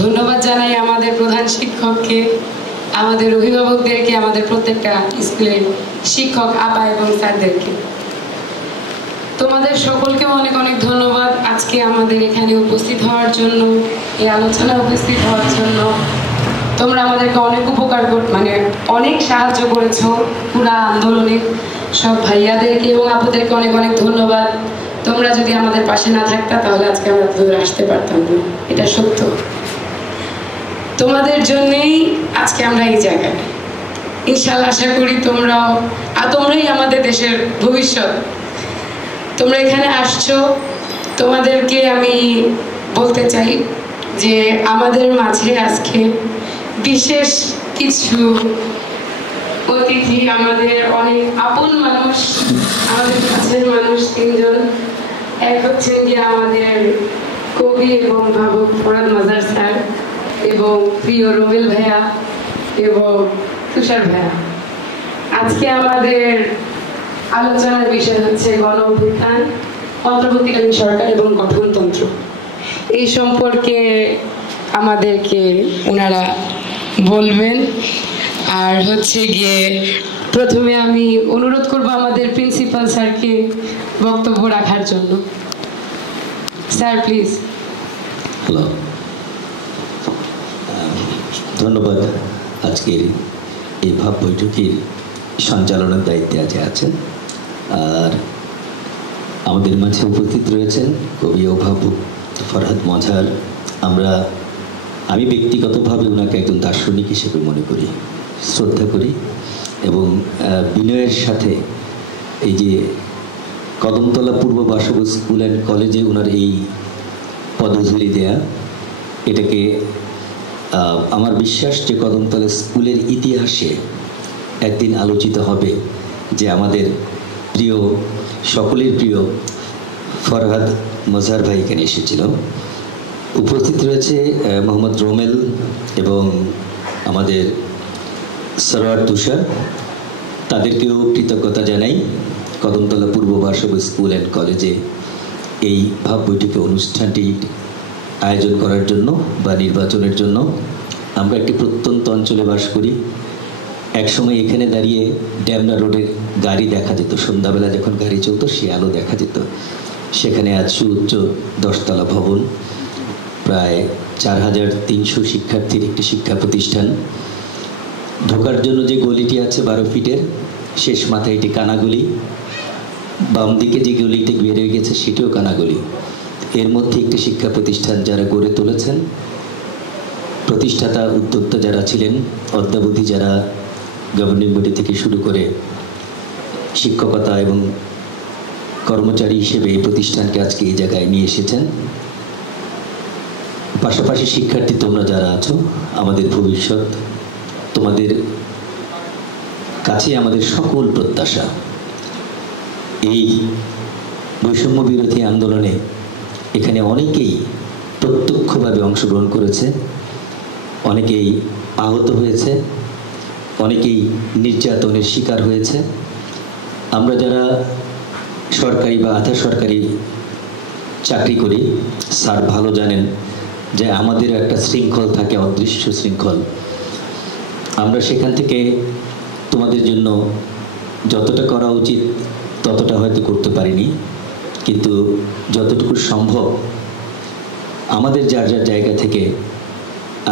ধন্যবাদ জানাই আমাদের প্রধান শিক্ষককে, আমাদের অভিভাবকদেরকে, আমাদের প্রত্যেকটা স্কুলের শিক্ষক আপা এবং স্যারদেরকে। তোমাদের সকলকে অনেক অনেক ধন্যবাদ আজকে আমাদের এখানে উপস্থিত হওয়ার জন্য, এই আলোচনায় উপস্থিত হওয়ার জন্য। তোমরা আমাদেরকে অনেক উপকার মানে অনেক সাহায্য করেছো পুরো আন্দোলনে। সব ভাইয়াদেরকে এবং আপুদেরকে অনেক অনেক ধন্যবাদ। তোমরা যদি আমাদের পাশে না থাকতা তাহলে আজকে আমরা দূরে আসতে পারতাম না, এটা সত্য। তোমাদের জন্যেই আজকে আমরা এই জায়গায়। ইনশাআল্লাহ আশা করি তোমরাই আমাদের দেশের ভবিষ্যৎ। তোমরা এখানে আসছো, তোমাদেরকে আমি বলতে চাই যে আমাদের মাঝে আজকে বিশেষ কিছু অতিথি, আমাদের অনেক আপন মানুষ, আমাদের কাছের মানুষ তিনজন। এক হচ্ছেন যে আমাদের কবি এবং ভাবক ফরহাদ মাজার স্যার, এবং প্রিয় রুবেল ভাইয়া এবং তুষার ভাইয়া। আজকে আমাদের আলোচনার বিষয় হচ্ছে গণ অভ্যুত্থান, অন্তর্বর্তীকালীন সরকার এবং গঠনতন্ত্র। এই সম্পর্কে আমাদেরকে ওনারা বলবেন। আর হচ্ছে গিয়ে প্রথমে আমি অনুরোধ করব আমাদের প্রিন্সিপাল স্যারকে বক্তব্য রাখার জন্য। Sir please. হ্যালো, ধন্যবাদ। আজকের এই ভাব বৈঠকের সঞ্চালনের দায়িত্বে আছেন। আর আমাদের মাঝে উপস্থিত রয়েছেন কবি ও ভাবুক ফরহাদ মজার। আমি ব্যক্তিগতভাবে ওনাকে একজন দার্শনিক হিসেবে মনে করি, শ্রদ্ধা করি, এবং বিনয়ের সাথে এই যে কদমতলা পূর্ব বাসব স্কুল অ্যান্ড কলেজে ওনার এই পদধূলি দেয়া, এটাকে আমার বিশ্বাস যে কদমতলা স্কুলের ইতিহাসে একদিন আলোচিত হবে যে আমাদের প্রিয়, সকলের প্রিয় ফরহাদ মজার ভাই এখানে এসেছিল। উপস্থিত রয়েছে মোহাম্মদ রোমেল এবং আমাদের সরোয়ার তুষার। তাদেরকেও কৃতজ্ঞতা জানাই কদমতলা পূর্ব বাসব স্কুল অ্যান্ড কলেজে এই ভাব বৈঠকে অনুষ্ঠানটি আয়োজন করার জন্য বা নির্বাচনের জন্য। আমরা একটি প্রত্যন্ত অঞ্চলে বাস করি। একসময় এখানে দাঁড়িয়ে ড্যামনা রোডের গাড়ি দেখা যেত, সন্ধ্যাবেলা যখন গাড়ি চলতো সে আলো দেখা যেত। সেখানে আজ সুউচ্চ 10তলা ভবন, প্রায় 4300 শিক্ষার্থীর একটি শিক্ষা প্রতিষ্ঠান। ঢোকার জন্য যে গলিটি আছে 12 ফিটের, শেষ মাথায় এটি কানাগলি, বাম দিকে যে গলিটি বেরিয়ে গেছে সেটিও কানাগলি। এর মধ্যে একটি শিক্ষা প্রতিষ্ঠান যারা গড়ে তুলেছেন, প্রতিষ্ঠাতা উদ্যোক্তা যারা ছিলেন, অদ্যাবধি যারা গভর্নিং বডি থেকে শুরু করে শিক্ষকতা এবং কর্মচারী হিসেবে এই প্রতিষ্ঠানকে আজকে এই জায়গায় নিয়ে এসেছেন। পাশাপাশি শিক্ষার্থী তোমরা যারা আছো, আমাদের ভবিষ্যৎ, তোমাদের কাছে আমাদের সকল প্রত্যাশা। এই বৈষম্য বিরোধী আন্দোলনে এখানে অনেকেই প্রত্যক্ষভাবে অংশগ্রহণ করেছে, অনেকেই আহত হয়েছে, অনেকেই নির্যাতনের শিকার হয়েছে। আমরা যারা সরকারি বা আধা সরকারি চাকরি করি, স্যার ভালো জানেন যে আমাদের একটা শৃঙ্খল থাকে, অদৃশ্য শৃঙ্খল। আমরা সেখান থেকে তোমাদের জন্য যতটা করা উচিত ততটা হয়তো করতে পারিনি, কিন্তু যতটুকু সম্ভব আমাদের যার যার জায়গা থেকে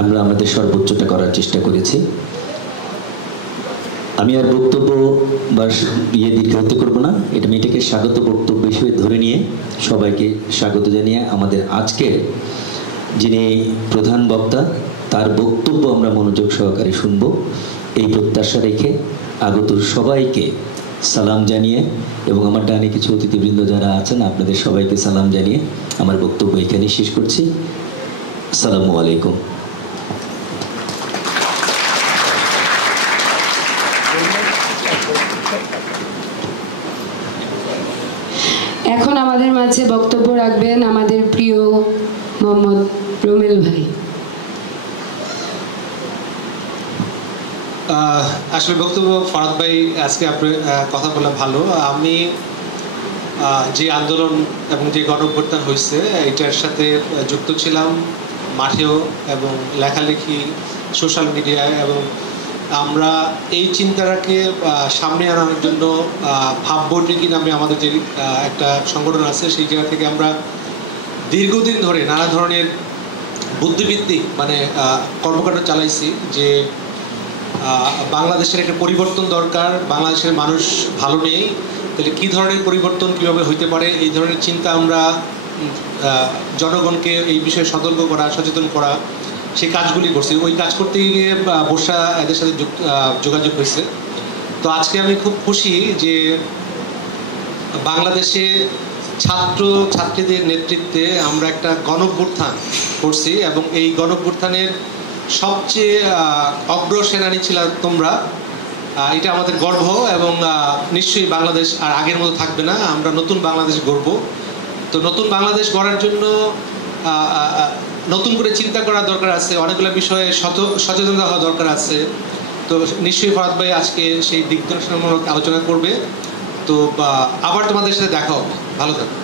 আমরা আমাদের সর্বোচ্চটা করার চেষ্টা করেছি। আমি আর বক্তব্য বা দীর্ঘায়িত করবো না, এটাকে স্বাগত বক্তব্য হিসেবে ধরে নিয়ে সবাইকে স্বাগত জানিয়ে আমাদের আজকের যিনি প্রধান বক্তা তার বক্তব্য আমরা মনোযোগ সহকারে শুনব, এই প্রত্যাশা রেখে আগত সবাইকে সালাম জানিয়ে এবং আমার ডানে কিছু অতিথিবৃন্দ যারা আছেন আপনাদের সবাইকে সালাম জানিয়ে আমার বক্তব্য এখানেই শেষ করছি। আসসালামু আলাইকুম। এখন আমাদের মাঝে বক্তব্য রাখবেন আমাদের প্রিয় মোহাম্মদ রুমেল ভাই। আসলে বক্তব্য ফরহাদ ভাই আজকে আপনি কথা বলা ভালো। আমি যে আন্দোলন এবং যে গণঅভ্যুত্থান হয়েছে এটার সাথে যুক্ত ছিলাম মাঠেও এবং লেখালেখি সোশ্যাল মিডিয়ায়, এবং আমরা এই চিন্তাটাকে সামনে আনার জন্য ভাববৈঠকি নামে আমাদের যে একটা সংগঠন আছে, সেই জায়গা থেকে আমরা দীর্ঘদিন ধরে নানা ধরনের বুদ্ধিভিত্তিক মানে কর্মকাণ্ড চালাইছি যে বাংলাদেশের একটা পরিবর্তন দরকার, বাংলাদেশের মানুষ ভালো নেই, তাহলে কী ধরনের পরিবর্তন কীভাবে হইতে পারে, এই ধরনের চিন্তা আমরা জনগণকে এই বিষয়ে সতর্ক করা, সচেতন করা, সেই কাজগুলি করছি। ওই কাজ করতে গিয়ে বর্ষা এদের সাথে যোগাযোগ হয়েছে। তো আজকে আমি খুব খুশি যে বাংলাদেশে ছাত্রীদের নেতৃত্বে আমরা একটা গণঅভ্যুত্থান করছি, এবং এই গণঅভ্যুত্থানের সবচেয়ে অগ্রসেনানী ছিল তোমরা। এটা আমাদের গর্ব, এবং নিশ্চয়ই বাংলাদেশ আর আগের মতো থাকবে না, আমরা নতুন বাংলাদেশ গড়ব। তো নতুন বাংলাদেশ গড়ার জন্য নতুন করে চিন্তা করার দরকার আছে, অনেকগুলো বিষয়ে সচেতনতা হওয়া দরকার আছে। তো নিশ্চয়ই ফরাদ ভাই আজকে সেই দিকদর্শনমূলক আলোচনা করবে। তো আবার তোমাদের সাথে দেখা হবে, ভালো থাকো।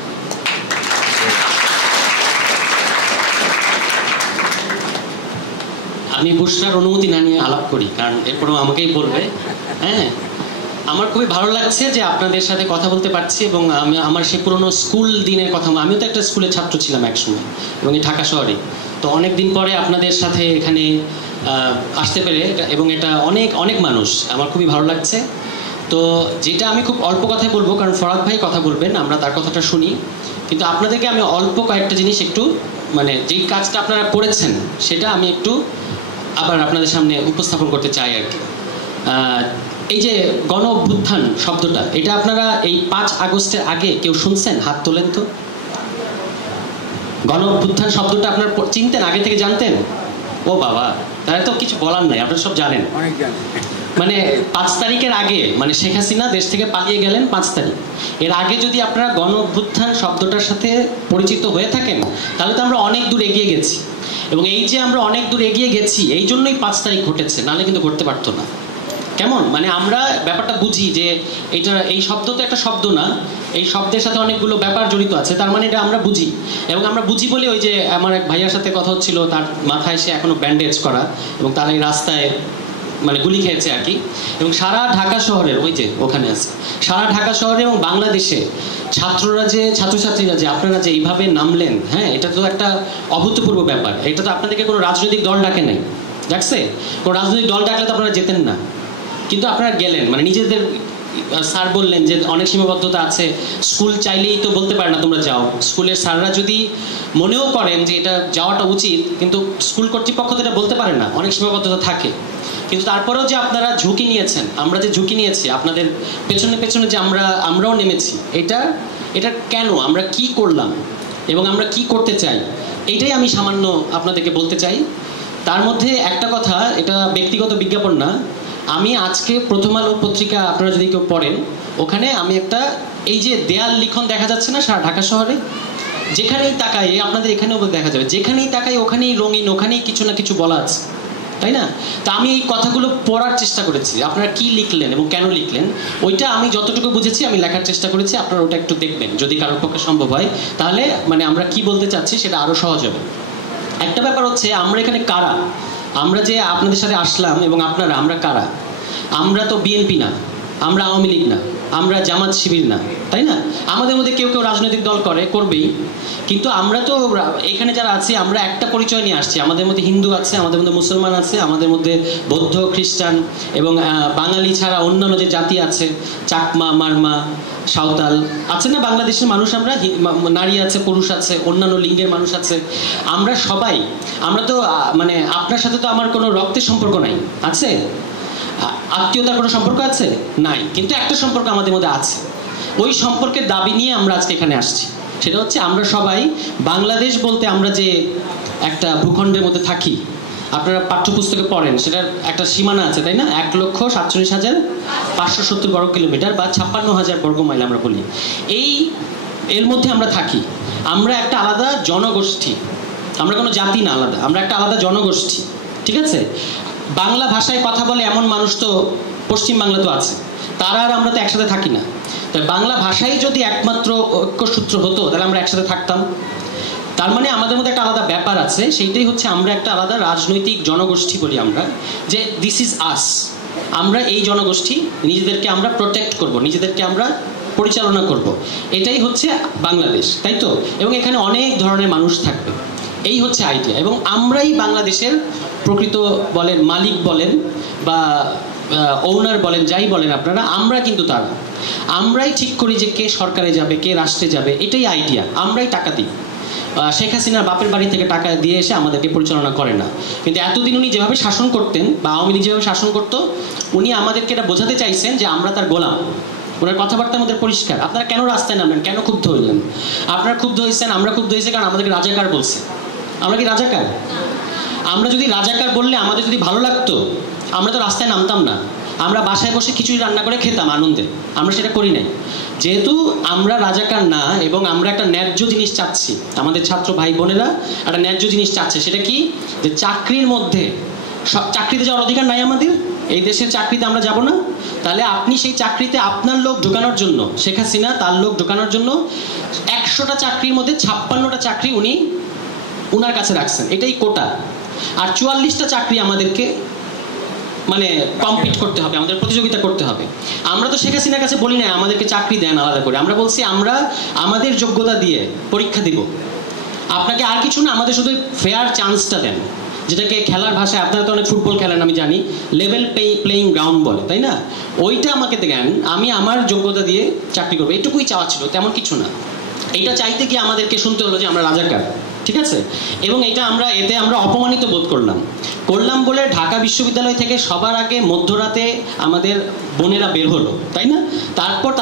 আমি বুশরার অনুমতি না নিয়ে আলাপ করি, কারণ এরপরও আমাকেই বলবে। হ্যাঁ, আমার খুবই ভালো লাগছে যে আপনাদের সাথে কথা বলতে পারছি, এবং আমি আমার সেই পুরনো স্কুল দিনের কথা, আমিও তো একটা স্কুলের ছাত্র ছিলাম একসময়, এবং এই ঢাকা শহরে। তো অনেক দিন পরে আপনাদের সাথে এখানে আসতে পেরে, এবং এটা অনেক অনেক মানুষ, আমার খুবই ভালো লাগছে। তো যেটা আমি খুব অল্প কথাই বলবো, কারণ ফরাদ ভাই কথা বলবেন, আমরা তার কথাটা শুনি, কিন্তু আপনাদেরকে আমি অল্প কয়েকটা জিনিস একটু, মানে যেই কাজটা আপনারা করেছেন সেটা আমি একটু আবার আপনাদের সামনে উপস্থাপন করতে চাই আর কি। এই যে গণ অভ্যুত্থান শব্দটা, এটা আপনারা এই 5 আগস্টের আগে কেউ শুনছেন? হাত তোলেন তো। গণ অভ্যুত্থান শব্দটা আপনারা চিনতেন, আগে থেকে জানতেন? ও বাবা, তাহলে তো কিছু বলার নাই, আপনারা সব জানেন। মানে 5 তারিখের আগে, মানে শেখ হাসিনা দেশ থেকে পালিয়ে গেলেন 5 তারিখ, এর আগে যদি আপনারা গণ অভ্যুত্থান শব্দটার সাথে পরিচিত হয়ে থাকেন, তাহলে তো আমরা অনেক দূর এগিয়ে গেছি। এবং এই যে আমরা অনেক দূর এগিয়ে গেছি, এই জন্যই 5 তারিখ ঘটেছে, নাহলে কিন্তু ঘটতে পারতো না। কেমন, মানে আমরা ব্যাপারটা বুঝি যে এই শব্দ তো একটা শব্দ না, এই শব্দের সাথে অনেকগুলো ব্যাপার জড়িত আছে, তার মানে এটা আমরা বুঝি। এবং আমরা বুঝি বলে ওই যে আমার এক ভাইয়ার সাথে কথা হচ্ছিল, তার মাথায় সে এখনো ব্যান্ডেজ করা, এবং তার এই রাস্তায় মানে গুলি খেয়েছে আর কি। এবং সারা ঢাকা শহরের, ওই যে ওখানে আছে, সারা ঢাকা শহরে এবং বাংলাদেশে ছাত্রছাত্রীরা যে আপনারা যে এইভাবে নামলেন, হ্যাঁ, এটা তো একটা অভূতপূর্ব ব্যাপার। এটা তো আপনাদেরকে কোনো রাজনৈতিক দল ডাকে নাই, ডাকছে? কোনো রাজনৈতিক দল ডাকলে তো আপনারা যেতেন না, কিন্তু আপনারা গেলেন। মানে নিজেদের, স্যার বললেন যে অনেক সীমাবদ্ধতা আছে, স্কুল চাইলেই তো বলতে পারে না তোমরা যাও। স্কুলের স্যাররা যদি মনেও করেন যে এটা যাওয়াটা উচিত, কিন্তু স্কুল কর্তৃপক্ষ তো এটা বলতে পারে না, অনেক সীমাবদ্ধতা থাকে। কিন্তু তারপরেও যে আপনারা ঝুঁকি নিয়েছেন, আমরা যে ঝুঁকি নিয়েছি, আপনাদের পেছনে পেছনে যে আমরাও নেমেছি, এটা কেন, আমরা কি করলাম এবং আমরা কি করতে চাই, এইটাই আমি সামান্য আপনাদেরকে বলতে চাই। তার মধ্যে একটা কথা, এটা ব্যক্তিগত বিজ্ঞাপন না, আমি আজকে প্রথম আলো পত্রিকা আপনারা যদি কেউ পড়েন, ওখানে আমি একটা, এই যে দেয়াল লিখন দেখা যাচ্ছে না সারা ঢাকা শহরে, যেখানেই তাকাই, আপনাদের এখানেও দেখা যাবে, যেখানেই তাকাই ওখানেই রঙিন, ওখানেই কিছু না কিছু বলা আছে, তাই না? তা আমি এই কথাগুলো পড়ার চেষ্টা করেছি, আপনারা কি লিখলেন এবং কেন লিখলেন, ওইটা আমি যতটুকু বুঝেছি আমি লেখার চেষ্টা করেছি। আপনারা ওটা একটু দেখবেন, যদি কারোর পক্ষে সম্ভব হয়, তাহলে মানে আমরা কি বলতে চাচ্ছি সেটা আরো সহজ হবে। একটা ব্যাপার হচ্ছে, আমরা এখানে কারা, আমরা যে আপনাদের সাথে আসলাম এবং আমরা কারা? আমরা তো বিএনপি না, আমরা আওয়ামী লীগ না, আমরা জামাত শিবির না, তাই না? আমাদের মধ্যে কেউ কেউ রাজনৈতিক দল করবেই, কিন্তু আমরা তো এখানে যারা আছি, আমরা একটা পরিচয় নিয়ে আসছি। আমাদের মধ্যে হিন্দু আছে, আমাদের মধ্যে মুসলমান আছে, আমাদের মধ্যে বৌদ্ধ, খ্রিস্টান এবং বাঙালি ছাড়া অন্যান্য যে জাতি আছে, চাকমা, মারমা, সাঁওতাল আছে না বাংলাদেশের মানুষ, আমরা নারী আছে, পুরুষ আছে, অন্যান্য লিঙ্গের মানুষ আছে, আমরা সবাই। আমরা তো মানে আপনার সাথে তো আমার কোনো রক্তের সম্পর্ক নাই, আছে? আত্মীয়তার কোনো সম্পর্ক আছে? নাই, কিন্তু একটা সম্পর্ক আমাদের মধ্যে আছে। ওই সম্পর্কের দাবি নিয়ে আমরা আজকে এখানে আসছি। সেটা হচ্ছে, আমরা সবাই বাংলাদেশ বলতে আমরা যে একটা ভূখণ্ডের মধ্যে থাকি, আপনারা পাঠ্যপুস্তকে পড়েন, সেটার একটা সীমানা আছে, তাই না? 1,47,570 বর্গ কিলোমিটার বা 56,000 বর্গ মাইল আমরা বলি। এর মধ্যে আমরা থাকি। আমরা একটা আলাদা জনগোষ্ঠী, আমরা কোনো জাতি না আলাদা, আমরা একটা আলাদা জনগোষ্ঠী, ঠিক আছে? বাংলা ভাষায় কথা বলে এমন মানুষ তো পশ্চিম বাংলা তো আছে, তারা আর আমরা তো একসাথে থাকি না। তাই বাংলা ভাষাই যদি একমাত্র ঐক্যসূত্র হতো, তাহলে আমরা একসাথে থাকতাম। তার মানে আমাদের মধ্যে একটা আলাদা ব্যাপার আছে, সেইটাই হচ্ছে আমরা একটা আলাদা রাজনৈতিক জনগোষ্ঠী বলি আমরা, যে দিস ইজ আস। আমরা এই জনগোষ্ঠী, নিজেদেরকে আমরা প্রোটেক্ট করব, নিজেদেরকে আমরা পরিচালনা করব, এটাই হচ্ছে বাংলাদেশ, তাই তো? এবং এখানে অনেক ধরনের মানুষ থাকবে, এই হচ্ছে আইডিয়া। এবং আমরাই বাংলাদেশের প্রকৃত বলেন মালিক বলেন বা ওনার বলেন, যাই বলেন আপনারা, আমরা কিন্তু তারা। আমরাই ঠিক করি যে কে সরকারে যাবে, কে রাষ্ট্রে যাবে, এটাই আইডিয়া। আমরাই টাকা দিই। শেখ হাসিনার বাপের বাড়ি থেকে টাকা দিয়ে এসে আমাদেরকে পরিচালনা করে না। কিন্তু এতদিন উনি যেভাবে শাসন করতেন বা আওয়ামী লীগ যেভাবে শাসন করতো, উনি আমাদেরকে এটা বোঝাতে চাইছেন যে আমরা তার গোলাম। ওনার কথাবার্তা আমাদের পরিষ্কার। আপনারা কেন রাস্তায় নামলেন, কেন ক্ষুব্ধ হইলেন? আপনারা ক্ষুব্ধ হয়েছেন, আমরা ক্ষুব্ধ হয়েছি কারণ আমাদেরকে রাজাকার বলছে। আমরা কি রাজাকার? আমরা যদি রাজাকার বললে আমাদের যদি ভালো লাগতো, আমরা তো রাস্তায় নামতাম না। আমরা বাসায় বসে খিচুড়ি রান্না করে খেতাম আনন্দে। আমরা সেটা করি নাই। যেহেতু আমরা রাজাকার না এবং আমরা একটা ন্যায্য জিনিস চাচ্ছি, আমাদের ছাত্র ভাই বোনেরা একটা ন্যায্য জিনিস চাচ্ছে। সেটা কি? যে চাকরির মধ্যে চাকরিতে যাওয়ার অধিকার নাই আমাদের। এই দেশের চাকরিতে আমরা যাব না। তাহলে আপনি সেই চাকরিতে আপনার লোক ঢোকানোর জন্য, শেখ হাসিনা তার লোক ঢোকানোর জন্য 100টা চাকরির মধ্যে 56টা চাকরি উনি উনার কাছে রাখছেন। এটাই কোটা। আর 44টা চাকরি আমাদেরকে মানে কম্পিট করতে হবে, আমাদের প্রতিযোগিতা করতে হবে। আমরা তো শেখ হাসিনার কাছে বলি না আমাদেরকে চাকরি দেন আলাদা করে। আমরা বলছি আমরা আমাদের যোগ্যতা দিয়ে পরীক্ষা দিব, আপনাকে আর কিছু না, আমাদের শুধু ফেয়ার চান্সটা দেন, যেটাকে খেলার ভাষায়, আপনারা তো অনেক ফুটবল খেলেন আমি জানি, লেভেল প্লেইং গ্রাউন্ড বলে, তাই না? ওইটা আমাকে দেন, আমি আমার যোগ্যতা দিয়ে চাকরি করবো। এটুকুই চাওয়া ছিল, তেমন কিছু না। এইটা চাইতে গিয়ে আমাদেরকে শুনতে হলো যে আমরা রাজাকার, ঠিক আছে? এবং এটা এতে আমরা অপমানিত বোধ করলাম বলে ঢাকা বিশ্ববিদ্যালয় থেকে সবার আগে মধ্যরাতে আমাদের বোনেরা বের হলো, তাই না? তারপর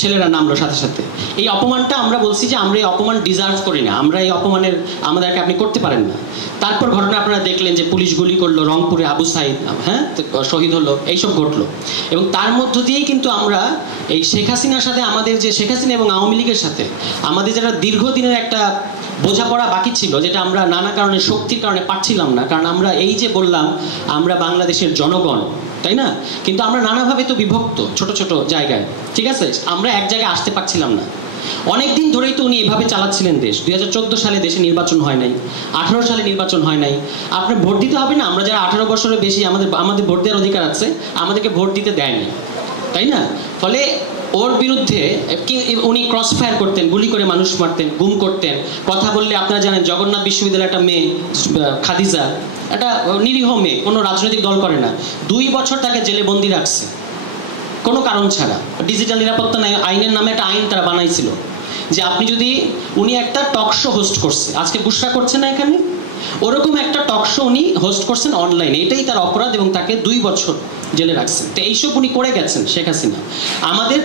ছেলেরা নামলো সাথে সাথে। এই অপমানটা আমরা বলছি যে আমরা এই অপমান ডিজার্ভ করি না, আমরা এই অপমানের আমাদেরকে আপনি করতে পারেন না। তারপর ঘটনা আপনারা দেখলেন যে পুলিশ গুলি করলো, রংপুরে আবু সাইদ শহীদ হলো, এইসব ঘটলো। এবং তার মধ্য দিয়েই কিন্তু আমরা এই শেখ হাসিনার সাথে আমাদের যে শেখ হাসিনা এবং আওয়ামী লীগের সাথে আমাদের যেটা দীর্ঘদিনের একটা বোঝাপড়া বাকি ছিল, যেটা আমরা নানা কারণে শক্তির কারণে পারছিলাম না। কারণ আমরা এই যে বললাম আমরা বাংলাদেশের জনগণ, তাই না? কিন্তু আমরা নানাভাবে তো বিভক্ত ছোট ছোট জায়গায়, ঠিক আছে? আমরা এক জায়গায় আসতে পারছিলাম না। অনেকদিন ধরেই তো উনি এভাবে চালাচ্ছিলেন দেশ। 2014 সালে দেশে নির্বাচন হয় নাই, 18 সালে নির্বাচন হয় নাই। আপনার ভোট দিতে হবে না? আমরা যারা 18 বছরের বেশি, আমাদের ভোট দেওয়ার অধিকার আছে, আমাদেরকে ভোট দিতে দেয়নি, তাই না? ফলে ওর বিরুদ্ধে উনি ক্রস ফায়ার করতেন, গুলি করে মানুষ মারতেন, গুম করতেন। কথা বললে আপনারা জানেন জগন্নাথ বিশ্ববিদ্যালয়ের একটা মেয়ে খাদিজা, একটা নিরীহ মেয়ে, কোনো রাজনৈতিক দল করে না, 2 বছর তাকে জেলে বন্দি রাখছে কোনো কারণ ছাড়া। ডিজিটাল নিরাপত্তা আইনের নামে একটা আইন তারা বানাইছিল যে আপনি যদি, উনি একটা টক শো হোস্ট করছে, আজকে বুশরা করছে না এখানে, ওরকম একটা টক শো উনি হোস্ট করছেন অনলাইনে, এটাই তার অপরাধ এবং তাকে 2 বছর জেলে রাখছেন। তো এইসব উনি করে গেছেন শেখ হাসিনা। আমাদের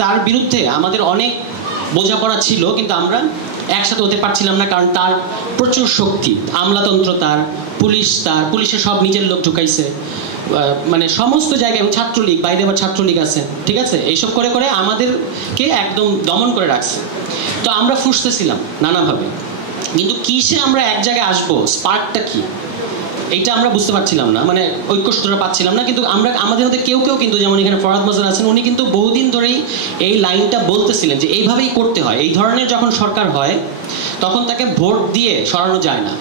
তার বিরুদ্ধে আমাদের অনেক বোঝাপড়া ছিল, কিন্তু আমরা একসাথে হতে পারছিলাম না, কারণ তার প্রচুর শক্তি, আমলাতন্ত্র তার, পুলিশের সব নিজের লোক ঢুকাইছে, মানে সমস্ত জায়গায়। এবং ছাত্রলীগ, বাইরে আবার ছাত্রলীগ আছে, ঠিক আছে? এইসব করে করে আমাদেরকে একদম দমন করে রাখছে। তো আমরা ফুসতেছিলাম নানাভাবে, কিন্তু কিসে আমরা এক জায়গায় আসবো, স্পার্কটা কি, এইটা আমরা বুঝতে পারছিলাম না, মানে ঐক্যসূত্রটা পাচ্ছিলাম না। কিন্তু আমাদের মধ্যে কেউ কিন্তু, যেমন এখানে ফরহাদ মজর আছেন, উনি কিন্তু বহুদিন ধরেই এই লাইনটা বলতেছিলেন যে এইভাবেই করতে হয়। এই ধরনের যখন সরকার হয় তখন তাকে ভোট দিয়ে সরানো যায় না,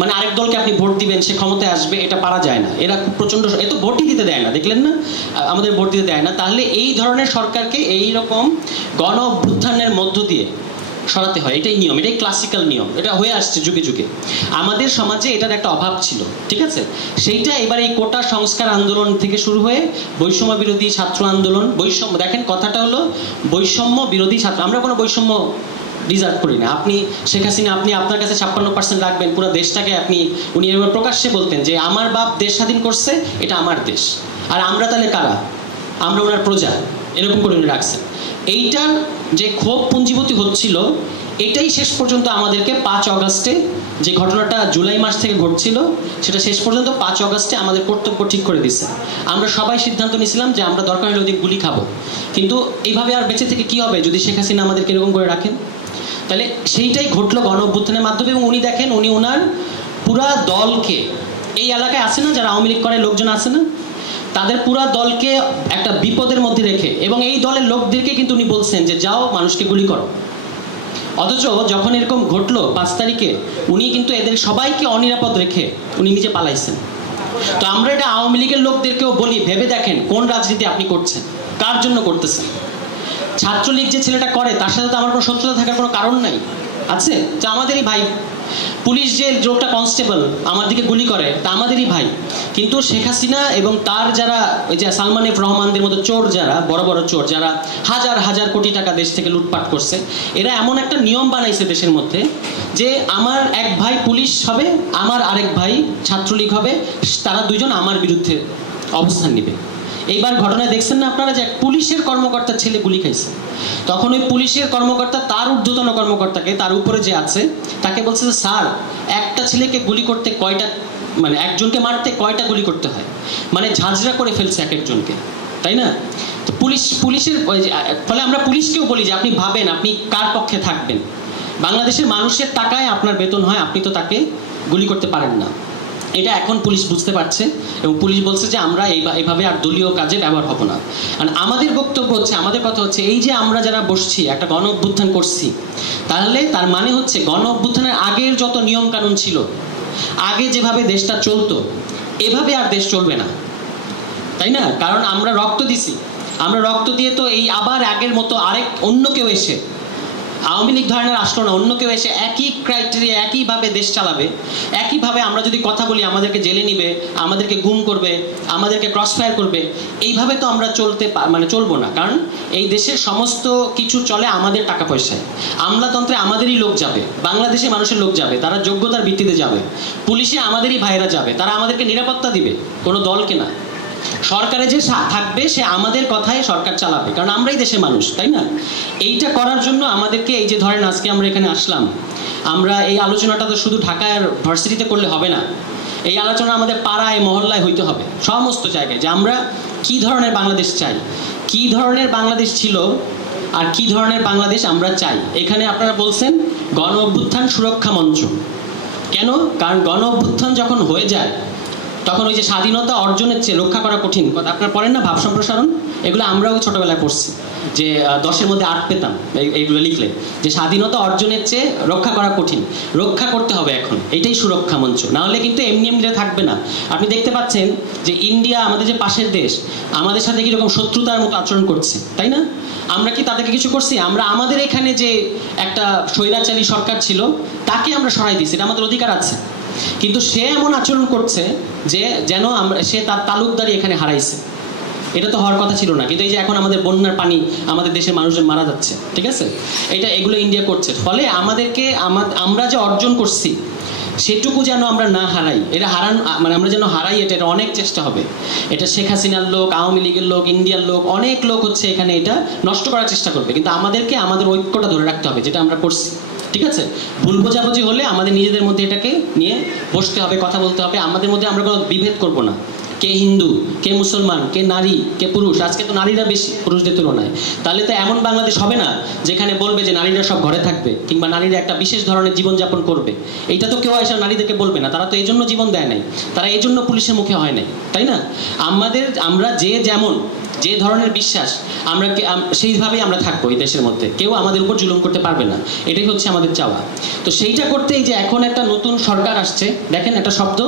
মানে আরেক দলকে আপনি ভোট দিবেন সে ক্ষমতায় আসবে, এটা পারা যায় না। এরা প্রচন্ড, এত ভোটই দিতে দেয় না, দেখলেন না? আমাদের ভোট দিতে দেয় না। তাহলে এই ধরনের সরকারকে এইরকম গণ অভ্যুত্থানের মধ্য দিয়ে সরাতে হয়, এটাই নিয়ম, এটাই ক্লাসিক্যাল নিয়ম, এটা হয়ে আসছে যুগে যুগে। আমাদের সমাজে এটার একটা অভাব ছিল, ঠিক আছে? সেইটা এবার এই কোটা সংস্কার আন্দোলন থেকে শুরু হয়ে বৈষম্য বিরোধী ছাত্র আন্দোলন, বৈষম্য, দেখেন কথাটা হলো বৈষম্য বিরোধী ছাত্র। আমরা কোনো বৈষম্য ডিজার্ভ করি না। আপনি শেখ হাসিনা, আপনি আপনার কাছে 56% রাখবেন, পুরো দেশটাকে উনি এবার প্রকাশ্যে বলতেন যে আমার বাপ দেশ স্বাধীন করছে, এটা আমার দেশ, আর আমরা তাহলে কারা? আমরা ওনার প্রজা, এরকম করে উনি রাখছেন। এইটার যে ক্ষোভ পুঞ্জীভূতি হচ্ছিল, এটাই শেষ পর্যন্ত আমাদেরকে 5 অগাস্টে, যে ঘটনাটা জুলাই মাস থেকে ঘটছিল, সেটা শেষ পর্যন্ত 5 অগাস্টে আমাদের কর্তব্য ঠিক করে দিচ্ছে। আমরা সবাই সিদ্ধান্ত নিয়েছিলাম যে আমরা দরকার হলে ওদিন গুলি খাবো, কিন্তু এইভাবে আর বেঁচে থেকে কি হবে যদি শেখ হাসিনা আমাদেরকে এরকম করে রাখেন? তাহলে সেইটাই ঘটলো গণ অভ্যুত্থানের মাধ্যমে। এবং উনি দেখেন, উনি ওনার পুরা দলকে, এই এলাকায় আছে না যারা আওয়ামী লীগ করে লোকজন আছে না, তাদের পুরা দলকে একটা বিপদের মধ্যে রেখে, এবং এই দলের লোকদেরকে কিন্তু উনি বলছেন যে যাও মানুষকে গুলি করো। অথচ যখন এরকম ঘটলো 5 তারিখে, উনি কিন্তু এদের সবাইকে অনিরাপদ রেখে উনি নিজে পালাইছেন। তো আমরা এটা আওয়ামী লীগের লোকদেরকেও বলি, ভেবে দেখেন কোন রাজনীতি আপনি করছেন, কার জন্য করতেছেন। ছাত্রলীগ যে ছেলেটা করে তার সাথে তো আমার কোনো শত্রুতা থাকার কোনো কারণ নাই, আছে? যে আমাদেরই ভাই। পুলিশ যে লোকটা কনস্টেবল আমার দিকে গুলি করে তা আমাদেরই ভাই। কিন্তু শেখ হাসিনা এবং তার যারা ওই যে সালমান এফ রহমানদের মতো চোর, যারা বড় বড় চোর, যারা হাজার হাজার কোটি টাকা দেশ থেকে লুটপাট করছে, এরা এমন একটা নিয়ম বানাইছে দেশের মধ্যে যে আমার এক ভাই পুলিশ হবে, আমার আরেক ভাই ছাত্রলীগ হবে, তারা দুইজন আমার বিরুদ্ধে অবস্থান নেবে। এইবার ঘটনায় দেখছেন না আপনারা যে পুলিশের কর্মকর্তার ছেলে গুলি খাইছে, তখন ওই পুলিশের কর্মকর্তা তার ঊর্ধ্বতন কর্মকর্তাকে, তার উপরে যে আছে তাকে বলছে যে স্যার, একটা ছেলেকে গুলি করতে কয়টা, মানে একজনকে মারতে কয়টা গুলি করতে হয়, মানে ঝাঁঝরা করে ফেলছে এক একজনকে, তাই না? তো পুলিশের ফলে আমরা পুলিশকেও বলি যে আপনি ভাবেন আপনি কার পক্ষে থাকবেন। বাংলাদেশের মানুষের টাকায় আপনার বেতন হয়, আপনি তো তাকে গুলি করতে পারেন না। এটা এখন পুলিশ বুঝতে পারছে এবং পুলিশ বলছে যে আমরা এইভাবে আর দলীয় কাজে ব্যবহার হবো না। আর আমাদের বক্তব্য হচ্ছে, আমাদের কথা হচ্ছে, এই যে আমরা যারা বসছি একটা গণ অভ্যুত্থান করছি, তাহলে তার মানে হচ্ছে গণ অভ্যুত্থানের আগের যত নিয়ম কানুন ছিল, আগে যেভাবে দেশটা চলতো, এভাবে আর দেশ চলবে না, তাই না? কারণ আমরা রক্ত দিছি, আমরা রক্ত দিয়ে তো এই আবার আগের মতো অন্য কেউ এসে, আওয়ামী লীগ ধরনের আসলো না, অন্য কেউ এসে একই ক্রাইটেরিয়া একইভাবে দেশ চালাবে, একইভাবে আমরা যদি কথা বলি আমাদেরকে জেলে নিবে, আমাদেরকে গুম করবে, আমাদেরকে ক্রসফায়ার করবে। এইভাবে তো আমরা চলবো না, কারণ এই দেশের সমস্ত কিছু চলে আমাদের টাকা পয়সায়। আমলাতন্ত্রে আমাদেরই লোক যাবে, বাংলাদেশের মানুষের লোক যাবে, তারা যোগ্যতার ভিত্তিতে যাবে। পুলিশে আমাদেরই ভাইরা যাবে, তারা আমাদেরকে নিরাপত্তা দিবে, কোনো দলকে না। সরকারে যে থাকবে সে আমাদের কথায় সরকার চালাবে, কারণ আমরাই দেশের মানুষ, তাই না? এইটা করার জন্য আমাদেরকে, এই যে ধরেন আজকে আমরা এখানে আসলাম, আমরা এই আলোচনাটা তো শুধু ঢাকার ভার্সিটিতে করলে হবে না, এই আলোচনা আমাদের পাড়ায় মহল্লায় হইতে হবে, সমস্ত জায়গায়, যে আমরা কি ধরনের বাংলাদেশ চাই, কি ধরনের বাংলাদেশ ছিল আর কি ধরনের বাংলাদেশ আমরা চাই। এখানে আপনারা বলছেন গণ অভ্যুত্থান সুরক্ষা মঞ্চ, কেন? কারণ গণ অভ্যুত্থান যখন হয়ে যায় তখন ওই যে স্বাধীনতা অর্জনের চেয়ে রক্ষা করা কঠিন, আপনারা পড়েন না ভাব সম্প্রসারণ, এগুলো আমরাও ছোটবেলায় পড়ছি, যে 10-এর মধ্যে 8 পেতাম এইগুলো লিখলে, যে স্বাধীনতা অর্জনের চেয়ে রক্ষা করা কঠিন, রক্ষা করতে হবে এখন, এইটাই সুরক্ষা মঞ্চ। না হলে কিন্তু এমনি এমনি থাকবে না। আপনি দেখতে পাচ্ছেন যে ইন্ডিয়া, আমাদের যে পাশের দেশ, আমাদের সাথে কিরকম শত্রুতার মতো আচরণ করছে, তাই না? আমরা কি তাদেরকে কিছু করছি? আমরা আমাদের এখানে যে একটা স্বৈরাচারী সরকার ছিল তাকে আমরা সরাই দিয়েছি, এটা আমাদের অধিকার আছে। কিন্তু সে এমন আচরণ করছে যে যেন সে তার তালুকদারি এখানে হারাইছে। এটা তো হওয়ার কথা ছিল না, কিন্তু এই যে এখন আমাদের বন্যার পানি আমাদের দেশের মানুষজন মারা যাচ্ছে, ঠিক আছে? এগুলো ইন্ডিয়া করছে। ফলে আমাদেরকে আমরা যে অর্জন করছি সেটুকু যেন আমরা না হারাই, আমরা যেন হারাই, এটা অনেক চেষ্টা হবে। এটা শেখ হাসিনার লোক, আওয়ামী লীগের লোক, ইন্ডিয়ার লোক, অনেক লোক হচ্ছে এখানে এটা নষ্ট করার চেষ্টা করবে, কিন্তু আমাদেরকে আমাদের ঐক্যটা ধরে রাখতে হবে, যেটা আমরা করছি, ঠিক আছে? ভুল বোঝাবুঝি হলে আমাদের নিজেদের মধ্যে এটাকে নিয়ে বসতে হবে, কথা বলতে হবে। আমাদের মধ্যে আমরা কোনো বিভেদ করবো না, কে হিন্দু, কে মুসলমান, কে নারী, কে পুরুষ। আজকে তো নারীরা বেশি পুরুষদের তুলনায়। তাহলে তো এমন বাংলাদেশ হবে না যেখানে বলবে যে নারীরা সব ঘরে থাকবে, কিংবা নারীরা একটা বিশেষ ধরনের জীবনযাপন করবে। এইটা তো কেউ এসে নারীদেরকে বলবে না, তারা তো এই জন্য জীবন দেয় নাই, তারা এই জন্য পুলিশের মুখে হয় নাই, তাই না? আমরা যে ধরনের বিশ্বাস, আমরা সেইভাবেই আমরা থাকবো এই দেশের মধ্যে, কেউ আমাদের উপর জুলুম করতে পারবে না, এটাই হচ্ছে আমাদের চাওয়া। তো সেইটা করতেই যে এখন একটা নতুন সরকার আসছে, দেখেন একটা শব্দ,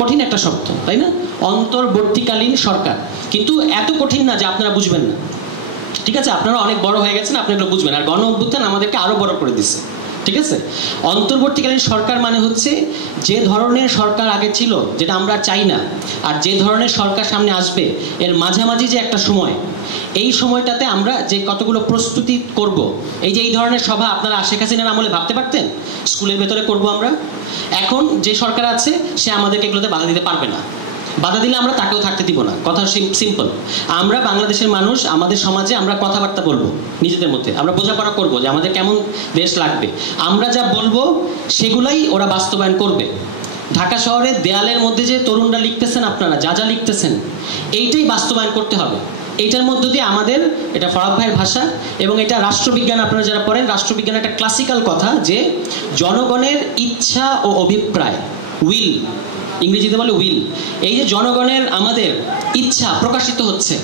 কঠিন একটা শব্দ, তাই না? অন্তর্বর্তীকালীন সরকার, কিন্তু এত কঠিন না যে আপনারা বুঝবেন না, ঠিক আছে? আপনারা অনেক বড় হয়ে গেছেন, আপনি এগুলো বুঝবেন। আর গণ অভ্যুত্থান আমাদেরকে আরো বড় করে দিচ্ছে, ঠিক আছে? অন্তর্বর্তীকালীন সরকার মানে হচ্ছে যে ধরনের সরকার আগে ছিল, যেটা আমরা চাই না, আর যে ধরনের সরকার সামনে আসবে, এর মাঝামাঝি যে একটা সময়, এই সময়টাতে আমরা যে কতগুলো প্রস্তুতি করব। এই যে এই ধরনের সভা আপনারা শেখ হাসিনার আমলে ভাবতে পারতেন স্কুলের ভেতরে করব আমরা? এখন যে সরকার আছে সে আমাদেরকে এগুলোতে বাধা দিতে পারবে না, বাধা দিলে আমরা তাকেও থাকতে দিব না। কথা সিম্পল। আমরা বাংলাদেশের মানুষ, আমাদের সমাজে আমরা কথাবার্তা বলবো নিজেদের মধ্যে, আমরা বোঝাপড়া করবো যে আমাদের কেমন দেশ লাগবে। আমরা যা বলবো সেগুলাই ওরা বাস্তবায়ন করবে। ঢাকা শহরের দেয়ালের মধ্যে যে তরুণরা লিখতেছেন, আপনারা যা যা লিখতেছেন, এইটাই বাস্তবায়ন করতে হবে। এইটার মধ্য দিয়ে আমাদের, এটা ফরাক ভাইয়ের ভাষা এবং এটা রাষ্ট্রবিজ্ঞান, আপনারা যারা পড়েন রাষ্ট্রবিজ্ঞান, একটা ক্লাসিক্যাল কথা যে জনগণের ইচ্ছা ও অভিপ্রায়, উইল, ইংরেজিতে বলে উইল, এই যে জনগণের আমাদের ইচ্ছা প্রকাশিত হচ্ছে,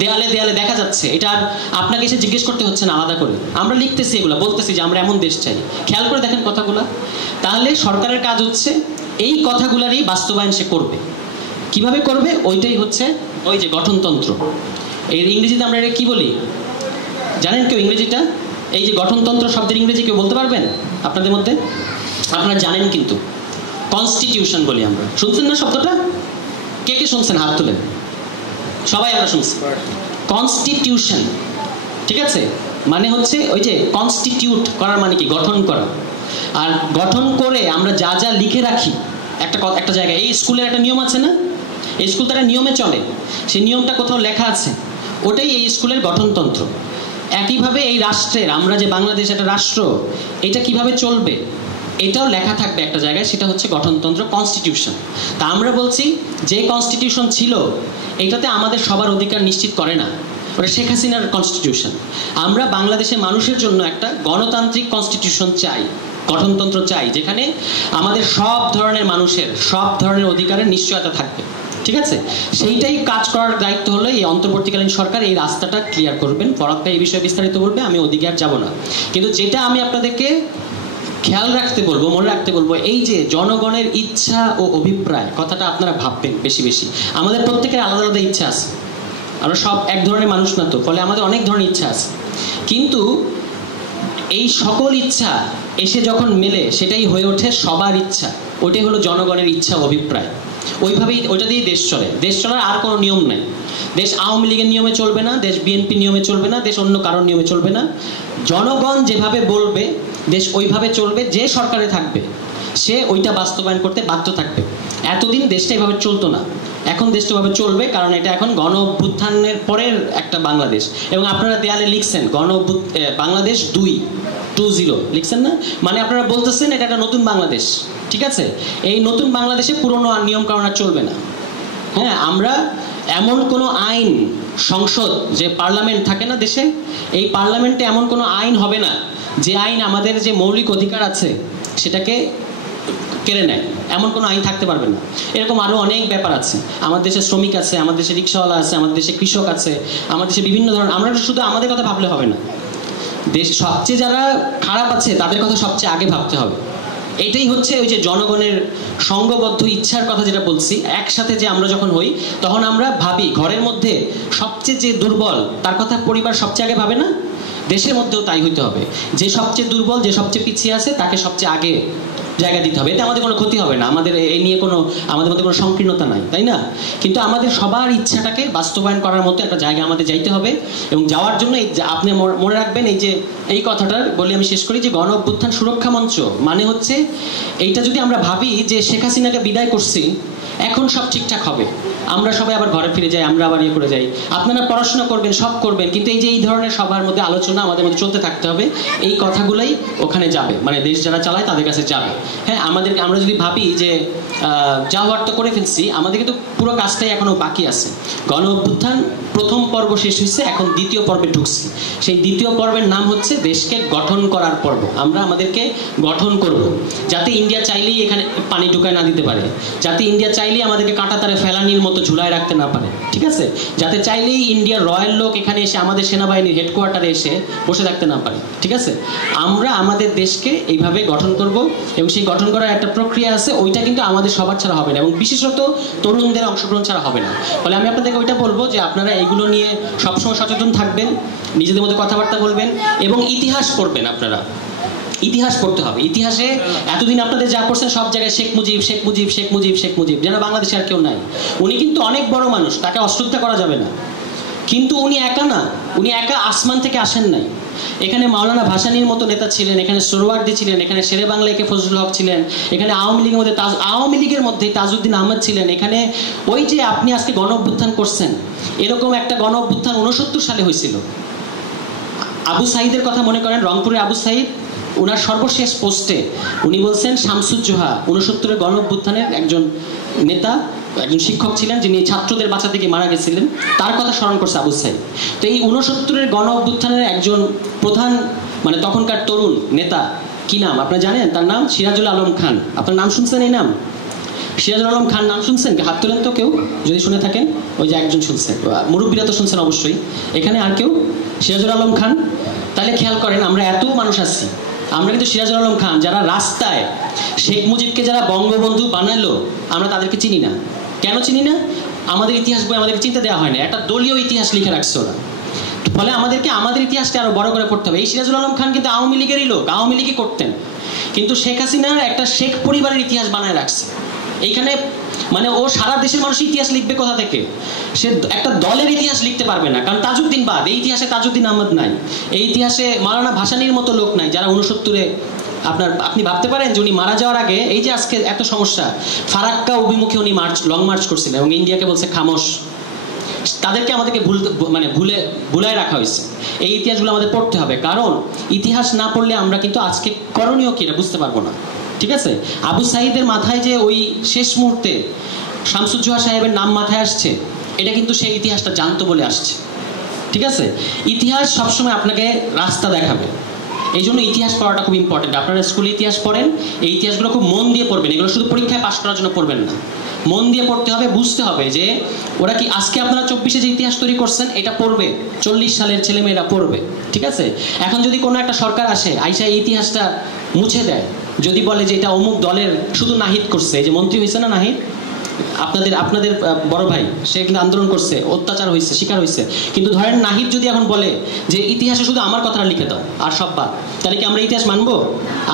দেয়ালে দেয়ালে দেখা যাচ্ছে, এটা আর আপনাকে এসে জিজ্ঞেস করতে হচ্ছে না আলাদা করে। আমরা লিখতেছি এগুলো, বলতেছি যে আমরা এমন দেশ চাই। খেয়াল করে দেখেন কথাগুলো। তাহলে সরকারের কাজ হচ্ছে এই কথাগুলোরই বাস্তবায়ন সে করবে। কিভাবে করবে? ওইটাই হচ্ছে ওই যে গঠনতন্ত্র। এর ইংরেজিতে আমরা এটা কি বলি জানেন কেউ ইংরেজিটা? এই যে গঠনতন্ত্র শব্দের ইংরেজি কেউ বলতে পারবেন আপনাদের মধ্যে? আপনারা জানেন কিন্তু কনস্টিটিউশন বলি আমরা। শুনছেন না শব্দটা? কে কে শুনছেন হাত তুলেন। সবাই আমরা শুনছি কনস্টিটিউশন, ঠিক আছে? মানে হচ্ছে ওই যে কনস্টিটিউট করার মানে কি? গঠন করা। আর গঠন করে আমরা যা যা লিখে রাখি একটা জায়গায়, এই স্কুলের একটা নিয়ম আছে না? এই স্কুল তো একটা নিয়মে চলে, সেই নিয়মটা কোথাও লেখা আছে, ওটাই এই স্কুলের গঠনতন্ত্র। একইভাবে এই রাষ্ট্রের, আমরা যে বাংলাদেশ একটা রাষ্ট্র, এটা কিভাবে চলবে এটাও লেখা থাকবে একটা জায়গায়, সেটা হচ্ছে গঠনতন্ত্র, কনস্টিটিউশন। তা আমরা বলছি যে কনস্টিটিউশন ছিল এটাতে আমাদের সবার অধিকার নিশ্চিত করে না, ওটা শেখ হাসিনার কনস্টিটিউশন। আমরা বাংলাদেশের মানুষের জন্য একটা গণতান্ত্রিক কনস্টিটিউশন চাই, গঠনতন্ত্র চাই, যেখানে আমাদের সব ধরনের মানুষের সব ধরনের অধিকারের নিশ্চয়তা থাকবে, ঠিক আছে? সেইটাই কাজ করার দায়িত্ব হলো এই অন্তর্বর্তীকালীন সরকার। এই রাস্তাটা ক্লিয়ার করবেন। ফরাদ ভাই এই বিষয়ে বিস্তারিত বলবে, আমি ওদিকে আর যাবো না। কিন্তু যেটা আমি আপনাদেরকে খেয়াল রাখতে বলবো, মনে রাখতে বলবো, এই যে জনগণের ইচ্ছা ও অভিপ্রায় কথাটা আপনারা ভাববেন বেশি বেশি। আমাদের প্রত্যেকের আলাদা আলাদা ইচ্ছা আছে, আমরা সব এক ধরনের মানুষ না, তো ফলে আমাদের অনেক ধরনের ইচ্ছা আছে। কিন্তু এই সকল ইচ্ছা এসে যখন মেলে সেটাই হয়ে ওঠে সবার ইচ্ছা, ওটাই হলো জনগণের ইচ্ছা ও অভিপ্রায়। ওইভাবেই ওইটা দিয়েই দেশ চলে। দেশ চলার আর কোনো নিয়ম নাই। দেশ আওয়ামী লীগের নিয়মে চলবে না, দেশ বিএনপি নিয়মে চলবে না, দেশ অন্য কারোর নিয়মে চলবে না। জনগণ যেভাবে বলবে দেশ ওইভাবে চলবে। যে সরকারে থাকবে সে ওইটা বাস্তবায়ন করতে বাধ্য থাকবে। এতদিন দেশটা এভাবে চলতো না, এখন দেশটা এভাবে চলবে, কারণ এটা এখন গণ অভ্যুত্থানের পরের একটা বাংলাদেশ। এবং আপনারা দেয়ালে লিখছেন বাংলাদেশ 2.20 লিখছেন না? মানে আপনারা বলতেছেন এটা একটা নতুন বাংলাদেশ, ঠিক আছে? এই নতুন বাংলাদেশে পুরনো নিয়ম কানুন আর চলবে না। হ্যাঁ, আমরা এমন কোনো আইন, সংসদ যে পার্লামেন্ট থাকে না দেশে, এই পার্লামেন্টে এমন কোনো আইন হবে না যে আইন আমাদের যে মৌলিক অধিকার আছে সেটাকে কেড়ে নেয়। এমন কোনো আইন থাকতে পারবে না। এরকম আরও অনেক ব্যাপার আছে। আমাদের দেশে শ্রমিক আছে, আমাদের দেশে রিক্সাওয়ালা আছে, আমাদের দেশে কৃষক আছে, আমাদের দেশে বিভিন্ন ধরনের। আমরা শুধু আমাদের কথা ভাবলে হবে না, দেশ সবচেয়ে যারা খারাপ আছে তাদের কথা সবচেয়ে আগে ভাবতে হবে। এটাই হচ্ছে ওই যে জনগণের সংঘবদ্ধ ইচ্ছার কথা যেটা বলছি। একসাথে যে আমরা যখন হই তখন আমরা ভাবি, ঘরের মধ্যে সবচেয়ে যে দুর্বল তার কথা পরিবার সবচেয়ে আগে ভাবে না? দেশের মধ্যেও তাই হইতে হবে। যে সবচেয়ে দুর্বল, যে সবচেয়ে পিছিয়ে আছে তাকে সবচেয়ে আগে জায়গা দিতে হবে। এতে আমাদের কোনো ক্ষতি হবে না, আমাদের এই নিয়ে আমাদের মধ্যে কোনো সংকীর্ণতা নাই, তাই না? কিন্তু আমাদের সবার ইচ্ছাটাকে বাস্তবায়ন করার মতো একটা জায়গা আমাদের যাইতে হবে। এবং যাওয়ার জন্য আপনি মনে রাখবেন, এই কথাটার বলে আমি শেষ করি, যে গণ অভ্যুত্থান সুরক্ষা মঞ্চ মানে হচ্ছে এইটা। যদি আমরা ভাবি যে শেখ হাসিনাকে বিদায় করছি, এখন সব ঠিকঠাক হবে, আমরা সবাই আবার ঘরে ফিরে যাই, আমরা আবার করে যাই, আপনারা পড়াশোনা করবেন, সব করবেন, কিন্তু এই যে এই ধরনের সবার মধ্যে আলোচনা আমাদের মধ্যে চলতে থাকতে হবে। এই কথাগুলোই ওখানে যাবে, মানে দেশ যারা চালায় তাদের কাছে যাবে। হ্যাঁ, আমরা যদি ভাবি যে যা হওয়ার তো করে ফেলছি, আমাদের কিন্তু পুরো কাজটাই এখনো বাকি আছে। গণ অভ্যুত্থান প্রথম পর্ব শেষ হয়েছে, এখন দ্বিতীয় পর্বে ঢুকছি। সেই দ্বিতীয় পর্বের নাম হচ্ছে দেশকে গঠন করার পর্ব। আমরা আমাদেরকে গঠন করব, যাতে ইন্ডিয়া চাইলেই এখানে পানি ঢুকায় না দিতে পারে, যাতে ইন্ডিয়া চাইলেই আমাদেরকে কাঁটাতারে ফেলানির মতো ঝুলায় রাখতে না পারে, ঠিক আছে? যাতে চাইলেই ইন্ডিয়ার রয়্যাল লোক এখানে এসে আমাদের সেনাবাহিনীর হেডকোয়ার্টারে এসে বসে থাকতে না পারে, ঠিক আছে? আমরা আমাদের দেশকে এইভাবে গঠন করব, এবং সেই গঠন করার একটা প্রক্রিয়া আছে, ওইটা কিন্তু আমাদের সবার ছাড়া হবে না, এবং বিশেষত তরুণদের অংশগ্রহণ ছাড়া হবে না। ফলে আমি আপনাদেরকে ওইটা বলবো যে আপনারা এইগুলো নিয়ে সবসময় সচেতন থাকবেন, নিজেদের মধ্যে কথাবার্তা বলবেন, এবং ইতিহাস পড়বেন। আপনারা ইতিহাস পড়তে হবে। ইতিহাসে এতদিন আপনাদের যা পড়ছেন সব জায়গায় শেখ মুজিব, শেখ মুজিব, শেখ মুজিব, শেখ মুজিব, যেন বাংলাদেশে আর কেউ নাই। উনি কিন্তু অনেক বড় মানুষ, তাকে অশ্রদ্ধা করা যাবে না, কিন্তু উনি একা না, উনি একা আসমান থেকে আসেন নাই। এখানে মাওলানা ভাসানীর মতো নেতা ছিলেন, এখানে সোহরাওয়ার্দী ছিলেন, এখানে শেরে বাংলা একে ফজলুল হক ছিলেন, এখানে আওয়ামী লীগের মধ্যে তাজউদ্দিন আহমেদ ছিলেন। এখানে ওই যে আপনি আজকে গণ অভ্যুত্থান করছেন, এরকম একটা গণ অভ্যুত্থান 69 সালে হয়েছিল। আবু সাইদের কথা মনে করেন, রংপুরের আবু সাইদ, ওনার সর্বশেষ পোস্টে উনি বলছেন শামসুজ্জোহা 69-এর গণ অভ্যুত্থানের একজন নেতা, একজন শিক্ষক ছিলেন, যিনি ছাত্রদের বাঁচাতে গিয়ে মারা গেছিলেন, তার কথা স্মরণ করছে আবু সাইদ। তো এই 69-এর গণ অভ্যুত্থানের একজন প্রধান, মানে তখনকার তরুণ নেতা, কি নাম আপনারা জানেন? তার নাম সিরাজুল আলম খান। আপনার নাম শুনছেন এই নাম? সিরাজুল আলম খান নাম শুনছেন? হাত তোলেন তো কেউ যদি শুনে থাকেন। ওই যে একজন শুনছেন, মুরব্বীরা তো শুনছেন অবশ্যই। এখানে আর কেউ? সিরাজুল আলম খান। তাহলে খেয়াল করেন, আমরা এত মানুষ আছি, আমরা কিন্তু সিরাজুল আলম খান যারা রাস্তায় শেখ মুজিবকে যারা বঙ্গবন্ধু বানালো, আমরা তাদেরকে চিনি না। কেন চিনি না? আমাদের ইতিহাস বই আমাদেরকে চিন্তা দেওয়া হয় না, একটা দলীয় ইতিহাস লিখে রাখছে ওরা। ফলে আমাদেরকে আমাদের ইতিহাসটা আরো বড় করে পড়তে হবে। এই সিরাজুল আলম খান কিন্তু আওয়ামী লীগেরই লোক, আওয়ামী লীগই করতেন, কিন্তু শেখ হাসিনার একটা শেখ পরিবারের ইতিহাস বানায় রাখছে এইখানে। মানে ও সারা দেশের মানুষ ইতিহাস লিখবে কোথা থেকে? সে একটা দলের ইতিহাস লিখতে পারবে না, কারণ তাজউদ্দিন বাদ। এই ইতিহাসে তাজউদ্দিন আহমদ নাই, এই ইতিহাসে মাওলানা ভাসানীর মতো লোক নাই যারা 69-এ আপনি ভাবতে পারেন যে উনি মারা যাওয়ার আগে এই যে আজকে এত সমস্যা, ফারাক্কা অভিমুখে উনি লং মার্চ করছিলেন এবং ইন্ডিয়াকে বলছে খামোশ। তাদেরকে আমাদেরকে ভুলায় রাখা হয়েছে। এই ইতিহাসগুলো আমাদের পড়তে হবে, কারণ ইতিহাস না পড়লে আমরা কিন্তু আজকে করণীয় কি এটা বুঝতে পারবো না। ঠিক আছে? আবু সাঈদের মাথায় যে ওই শেষ মুহূর্তে শামসুজ্জোহা সাহেবের নাম মাথায় আসছে, এটা কিন্তু সেই ইতিহাসটা জানতো বলে আসছে। ঠিক আছে? ইতিহাস সবসময় আপনাকে রাস্তা দেখাবে, এই জন্য ইতিহাস পড়াটা খুব ইম্পর্টেন্ট। আপনারা স্কুলে ইতিহাস পড়েন, এই ইতিহাসগুলো খুব মন দিয়ে পড়বেন। এগুলো শুধু পরীক্ষায় পাশ করার জন্য পড়বেন না, মন দিয়ে পড়তে হবে, বুঝতে হবে যে ওরা কি আজকে আপনারা 24-এ যে ইতিহাস তৈরি করছেন এটা পড়বে, 40 সালের ছেলেমেয়েরা পড়বে। ঠিক আছে? এখন যদি কোনো একটা সরকার আসে আইসা এই ইতিহাসটা মুছে দেয়, যদি বলে যে এটা অমুক দলের শুধু নাহিদ করছে, এই যে মন্ত্রী হয়েছে না নাহিদ, আপনাদের বড় ভাই, সে কিন্তু আন্দোলন করছে, অত্যাচার হয়েছে, শিকার হয়েছে, কিন্তু ধরেন নাহিদ যদি এখন বলে যে ইতিহাসে শুধু আমার কথাটা লিখে দাও আর সব বাদ, তাহলে কি আমরা ইতিহাস মানবো?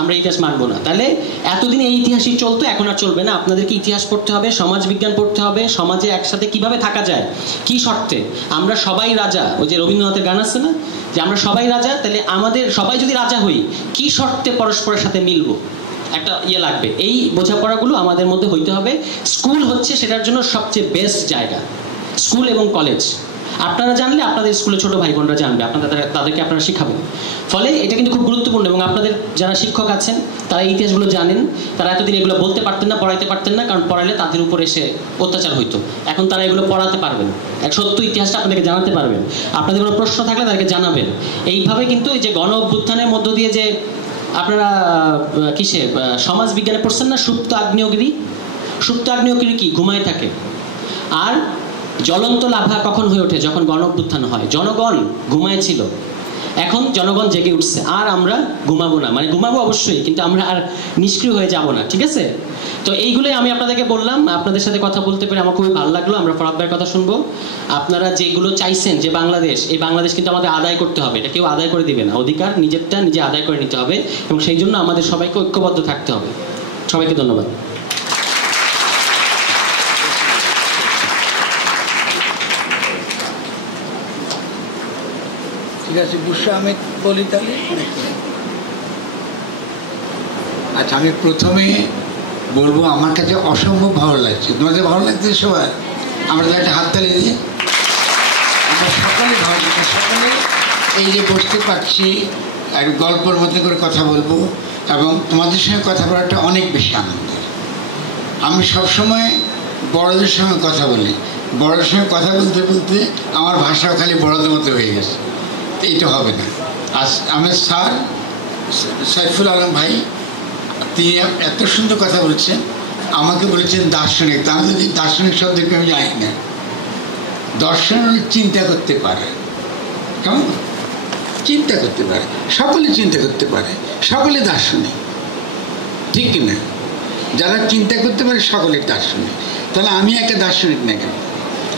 আমরা ইতিহাস মানবো না। তাহলে এতদিন এই ইতিহাসই চলতো, এখন আর চলবে না। আপনাদেরকে ইতিহাস পড়তে হবে, সমাজ বিজ্ঞান পড়তে হবে, সমাজে একসাথে কিভাবে থাকা যায়, কি শর্তে আমরা সবাই রাজা। ওই যে রবীন্দ্রনাথের গান আছে না যে আমরা সবাই রাজা, তাহলে আমাদের সবাই যদি রাজা হই কি শর্তে পরস্পরের সাথে মিলবো, একটা লাগবে। এই বোঝাপড়াগুলো আমাদের মধ্যে হইতে হবে। স্কুল হচ্ছে সেটার জন্য সবচেয়ে বেস্ট জায়গা, স্কুল এবং কলেজ। আপনারা জানলে আপনাদের স্কুলে ছোট ভাই বোনরা জানবে, তাদেরকে আপনারা শিখাবেন। ফলে এটা কিন্তু খুব গুরুত্বপূর্ণ। এবং আপনাদের যারা শিক্ষক আছেন তারা এই ইতিহাসগুলো জানেন, তারা এতদিন এগুলো বলতে পারতেন না, পড়াইতে পারতেন না, কারণ পড়াইলে তাদের উপর এসে অত্যাচার হইতো। এখন তারা এগুলো পড়াতে পারবেন, এক সত্য ইতিহাসটা আপনাদেরকে জানাতে পারবেন। আপনাদের কোনো প্রশ্ন থাকলে তাদেরকে জানাবেন। এইভাবে কিন্তু এই যে গণ অভ্যুত্থানের মধ্য দিয়ে যে আপনারা কিসে সমাজ বিজ্ঞানে পড়ছেন না, সুপ্ত আগ্নেয়গিরি। সুপ্ত আগ্নেয়গিরি কি? ঘুমায় থাকে। আর জ্বলন্ত লাভা কখন হয়ে ওঠে? যখন গণ অভ্যুত্থান হয়। জনগণ ঘুমায় ছিল, এখন জনগণ জেগে উঠছে। আর আমরা ঘুমাবো না, মানে ঘুমাবো অবশ্যই, কিন্তু আমরা আর নিষ্ক্রিয় হয়ে যাব না। ঠিক আছে? তো এইগুলোই আমি আপনাদেরকে বললাম। আপনাদের সাথে কথা বলতে পেরে আমার খুবই ভালো লাগলো। আমরা ফরহাদ ভাইয়ের কথা শুনবো। আপনারা যেগুলো চাইছেন যে বাংলাদেশ, এই বাংলাদেশ কিন্তু আমাদের আদায় করতে হবে, এটা কেউ আদায় করে দিবে না। অধিকার নিজেরটা নিজে আদায় করে নিতে হবে, এবং সেই জন্য আমাদের সবাইকে ঐক্যবদ্ধ থাকতে হবে। সবাইকে ধন্যবাদ। ঠিক আছে, বুশরা আহমেদ বলি তাহলে। আচ্ছা, আমি প্রথমে বলবো আমার কাছে অসম্ভব ভালো লাগছে। তোমাদের ভালো লাগছে সবার? আমরা একটা হাততালি দিই। আমরা সকলে ভালো লাগছে, সকলে এই যে বসতে পারছি, এক গল্পের মধ্যে করে কথা বলবো, এবং তোমাদের সঙ্গে কথা বলাটা অনেক বেশি আনন্দের। আমি সবসময় বড়দের সঙ্গে কথা বলি, বড়দের সঙ্গে কথা বলতে বলতে আমার ভাষাও খালি বড়দের মতো হয়ে গেছে। এইটা হবে না। আজ আমার স্যার সাইফুল আলম ভাই, তিনি এত সুন্দর কথা বলেছেন, আমাকে বলেছেন দার্শনিক। তা আমি যদি দার্শনিক শব্দকে আমি জানি না। দর্শন চিন্তা করতে পারে, কেমন চিন্তা করতে পারে, সকলে চিন্তা করতে পারে, সকলে দার্শনিক, ঠিক কিনা? যারা চিন্তা করতে পারে সকলে দার্শনিক। তাহলে আমি একটা দার্শনিক না কেন?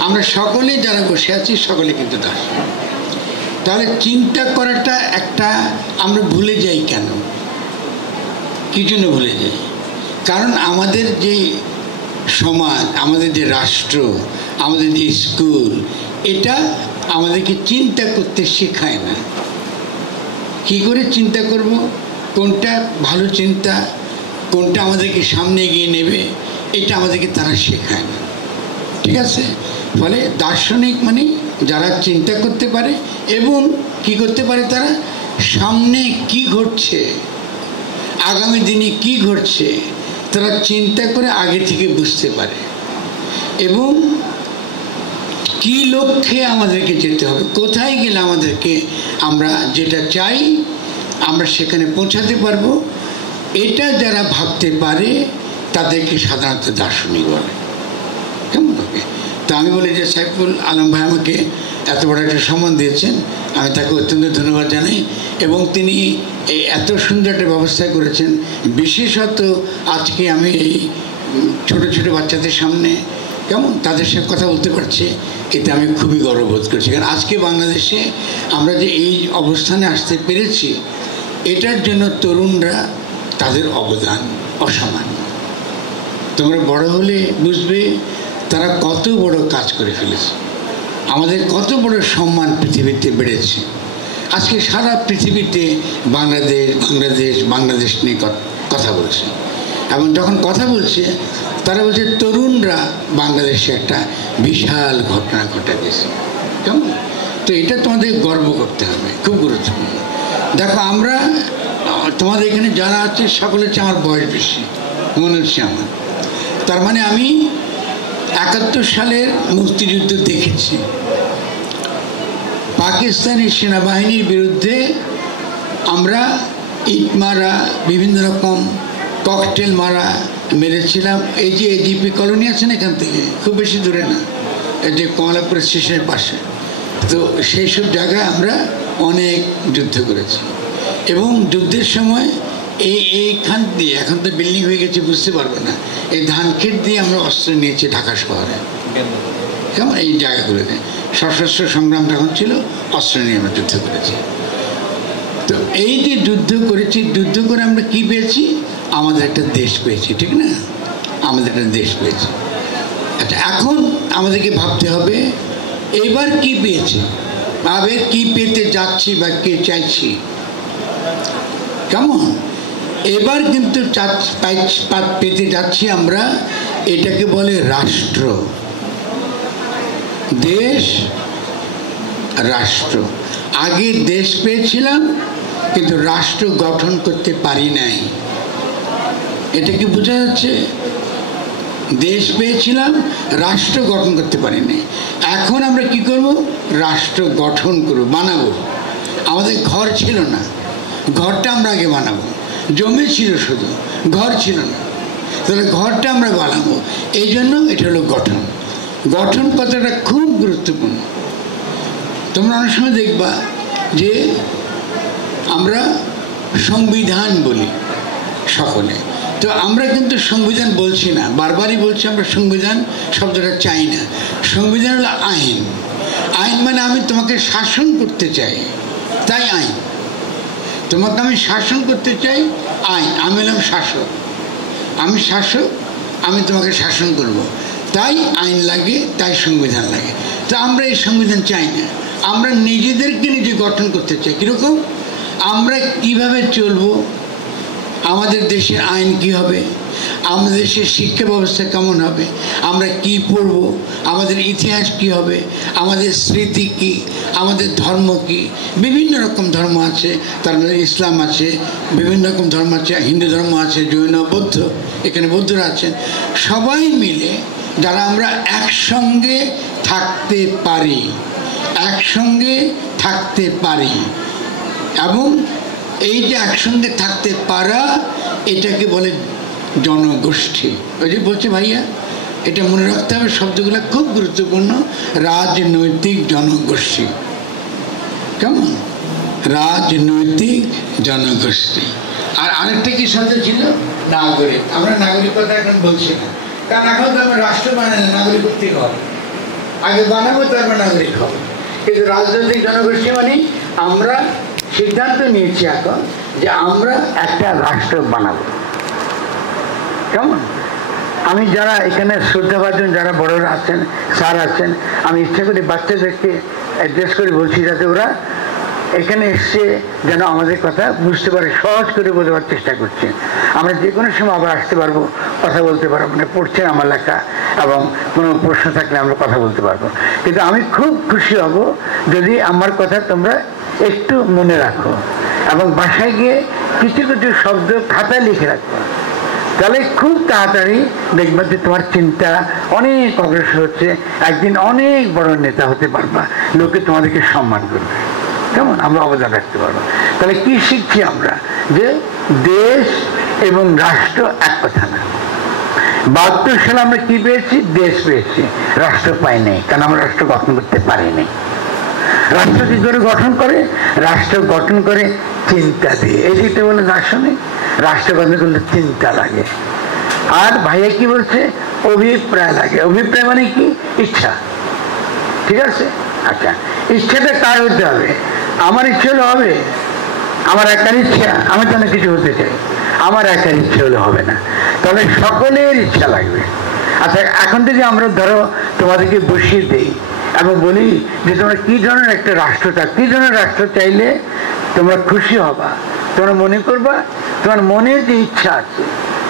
আমরা সকলে যারা বসে আছি সকলে কিন্তু দার্শনিক। তাহলে চিন্তা করাটা একটা আমরা ভুলে যাই কেন? কি জন্য ভুলে যাই? কারণ আমাদের যে সমাজ, আমাদের যে রাষ্ট্র, আমাদের যে স্কুল, এটা আমাদেরকে চিন্তা করতে শেখায় না। কি করে চিন্তা করব, কোনটা ভালো চিন্তা, কোনটা আমাদেরকে সামনে এগিয়ে নেবে, এটা আমাদেরকে তারা শেখায় না। ঠিক আছে? ফলে দার্শনিক মানে যারা চিন্তা করতে পারে এবং কি করতে পারে, তারা সামনে কি ঘটছে, আগামী দিনে কি ঘটছে, তারা চিন্তা করে আগে থেকে বুঝতে পারে, এবং কি লক্ষ্যে আমাদেরকে যেতে হবে, কোথায় গেলে আমাদেরকে আমরা যেটা চাই আমরা সেখানে পৌঁছাতে পারবো। এটা যারা ভাবতে পারে তাদেরকে সাধারণত দার্শনিক বলে। কেমন হবে? তা আমি বলি যে সাইফুল আলম ভাই আমাকে এত বড় একটা সম্মান দিয়েছেন, আমি তাকে অত্যন্ত ধন্যবাদ জানাই। এবং তিনি এই এত সুন্দর একটা ব্যবস্থা করেছেন। বিশেষত আজকে আমি এই ছোটো ছোটো বাচ্চাদের সামনে কেমন তাদের সাথে কথা বলতে পারছি, এতে আমি খুবই গর্ববোধ করছি। কারণ আজকে বাংলাদেশে আমরা যে এই অবস্থানে আসতে পেরেছি, এটার জন্য তরুণরা তাদের অবদান অসামান্য। তোমরা বড় হলে বুঝবে তারা কত বড় কাজ করে ফেলেছে, আমাদের কত বড় সম্মান পৃথিবীতে বেড়েছে। আজকে সারা পৃথিবীতে বাংলাদেশ বাংলাদেশ বাংলাদেশ নিয়ে কথা বলছে, এবং যখন কথা বলছে তারা বলছে তরুণরা বাংলাদেশে একটা বিশাল ঘটনা ঘটাতেছে। কেমন? তো এটা তোমাদের গর্ব করতে হবে, খুব গুরুত্বপূর্ণ। দেখো আমরা তোমাদের এখানে যারা আছে সকলের চেয়ে আমার বয়স বেশি মনে হচ্ছে আমার। তার মানে আমি 71 সালের মুক্তিযুদ্ধ দেখেছি। পাকিস্তানি সেনাবাহিনীর বিরুদ্ধে আমরা ইট মারা, বিভিন্ন রকম ককটেল মারা মেরেছিলাম। এই যে এজিপি কলোনি আছে না, এখান থেকে খুব বেশি দূরে না, এই যে কমলাপুর স্টেশনের পাশে, তো সেই সব জায়গায় আমরা অনেক যুদ্ধ করেছি। এবং যুদ্ধের সময় এইখান দিয়ে, এখন তো বিল্ডিং হয়ে গেছে বুঝতে পারবে না, এই ধানক্ষেত দিয়ে আমরা অস্ত্র নিয়েছি ঢাকা শহরে। কেমন? এই জায়গাগুলোতে সশস্ত্র সংগ্রাম যখন ছিল, অস্ত্র নিয়ে আমরা যুদ্ধ করেছি। তো এই যে যুদ্ধ করেছি, যুদ্ধ করে আমরা কি পেয়েছি? আমাদের একটা দেশ পেয়েছি, ঠিক না? আমাদের একটা দেশ পেয়েছি। আচ্ছা, এখন আমাদেরকে ভাবতে হবে এবার কি পেয়েছি, ভাবে কি পেতে যাচ্ছি বা কে চাইছি। কেমন? এবার কিন্তু পেতে যাচ্ছি আমরা, এটাকে বলে রাষ্ট্র। দেশ রাষ্ট্র। আগে দেশ পেয়েছিলাম কিন্তু রাষ্ট্র গঠন করতে পারি নাই। এটা কি বোঝা যাচ্ছে? দেশ পেয়েছিলাম, রাষ্ট্র গঠন করতে পারি নাই। এখন আমরা কি করব? রাষ্ট্র গঠন করব, বানাবো। আমাদের ঘর ছিল না, ঘরটা আমরা আগে বানাবো। জমি ছিল শুধু, ঘর ছিল না, তাহলে ঘরটা আমরা বানাবো। এই জন্য এটা হলো গঠন। গঠন কথাটা খুব গুরুত্বপূর্ণ। তোমরা অনেক সময় দেখবা যে আমরা সংবিধান বলি সকলে, তো আমরা কিন্তু সংবিধান বলছি না, বারবারই বলছি আমরা সংবিধান শব্দটা চাই না। সংবিধান হলো আইন। আইন মানে আমি তোমাকে শাসন করতে চাই, তাই আইন। তোমাকে আমি শাসন করতে চাই, আইন। আমি হলাম শাসক, আমি শাসক, আমি তোমাকে শাসন করব, তাই আইন লাগে, তাই সংবিধান লাগে। তো আমরা এই সংবিধান চাই না, আমরা নিজেদেরকে নিজে গঠন করতে চাই। কীরকম? আমরা কিভাবে চলবো, আমাদের দেশের আইন কি হবে, আমাদের দেশের শিক্ষা ব্যবস্থা কেমন হবে, আমরা কি পড়ব, আমাদের ইতিহাস কি হবে, আমাদের স্মৃতি কি, আমাদের ধর্ম কি। বিভিন্ন রকম ধর্ম আছে, তার মধ্যে ইসলাম আছে, বিভিন্ন রকম ধর্ম আছে, হিন্দু ধর্ম আছে, জৈন, বৌদ্ধ, এখানে বৌদ্ধরা আছেন। সবাই মিলে যারা আমরা একসঙ্গে থাকতে পারি, একসঙ্গে থাকতে পারি, এবং এই যে একসঙ্গে থাকতে পারা, এটাকে বলে জনগোষ্ঠী। ওই যে বলছে ভাইয়া, এটা মনে রাখতে হবে, শব্দগুলো খুব গুরুত্বপূর্ণ। রাজনৈতিক জনগোষ্ঠী। কেমন? রাজনৈতিক জনগোষ্ঠী। আর আরেকটা কি শব্দ ছিল? নাগরিক। আমরা নাগরিকতা এখন বলছি না, কারণ এখন তো আমরা রাষ্ট্র বানাই না, নাগরিক করতে হবে। আগে বানাবো, তারপর নাগরিক হবে। কিন্তু রাজনৈতিক জনগোষ্ঠী মানে আমরা সিদ্ধান্ত নিয়েছি এখন যে আমরা একটা রাষ্ট্র বানাবো। কেমন? আমি যারা এখানে শ্রদ্ধাভাজন যারা বড়রা আছেন, স্যার আছেন, আমি ইচ্ছা করি বাচ্চাদেরকে অ্যাড্রেস করে বলছি যাতে ওরা এখানে এসছে যেন আমাদের কথা বুঝতে পারে, সহজ করে বোঝাবার চেষ্টা করছে। আমরা যে কোনো সময় আবার আসতে পারবো, কথা বলতে পারবো, মানে পড়ছেন আমার লেখা, এবং কোনো প্রশ্ন থাকলে আমরা কথা বলতে পারবো। কিন্তু আমি খুব খুশি হব যদি আমার কথা তোমরা একটু মনে রাখো, এবং বাসায় গিয়ে কিছু কিছু শব্দ খাতায় লিখে রাখো। তাহলে খুব তাড়াতাড়ি দেখবা যে তোমার চিন্তা অনেক অগ্রসর হচ্ছে, একদিন অনেক বড় নেতা হতে পারবা, লোকে তোমাদেরকে সম্মান করবে। কেমন? আমরা অবদান রাখতে পারবো। তাহলে কি শিখছি আমরা? যে দেশ এবং রাষ্ট্র এক কথা না। 72 সালে আমরা কি পেয়েছি? দেশ পেয়েছি, রাষ্ট্র পাই নাই, কারণ আমরা রাষ্ট্র গঠন করতে পারিনি। রাষ্ট্র কি করে গঠন করে? রাষ্ট্র গঠন করে চিন্তা দিয়ে। এই যেটা বলে দার্শনিক, রাষ্ট্র গঠন করলে চিন্তা লাগে। আর ভাইয়া কি বলছে? অভিপ্রায় লাগে। অভিপ্রায় মানে কি? ইচ্ছা। ঠিক আছে, আচ্ছা, ইচ্ছাটা কার হতে হবে? আমার ইচ্ছে হলে হবে? আমার একার ইচ্ছা? আমি তো অনেক কিছু হতে চাই, আমার একার ইচ্ছে হলে হবে না, তাহলে সকলের ইচ্ছা লাগবে। আচ্ছা, এখন থেকে আমরা ধরো তোমাদেরকে বসিয়ে দেই এবং বলি যে তোমরা কি ধরনের একটা রাষ্ট্র চাও, কি ধরনের রাষ্ট্র চাইলে তোমরা খুশি হবা, তোমরা মনে করবা তোমার মনের যে ইচ্ছা আছে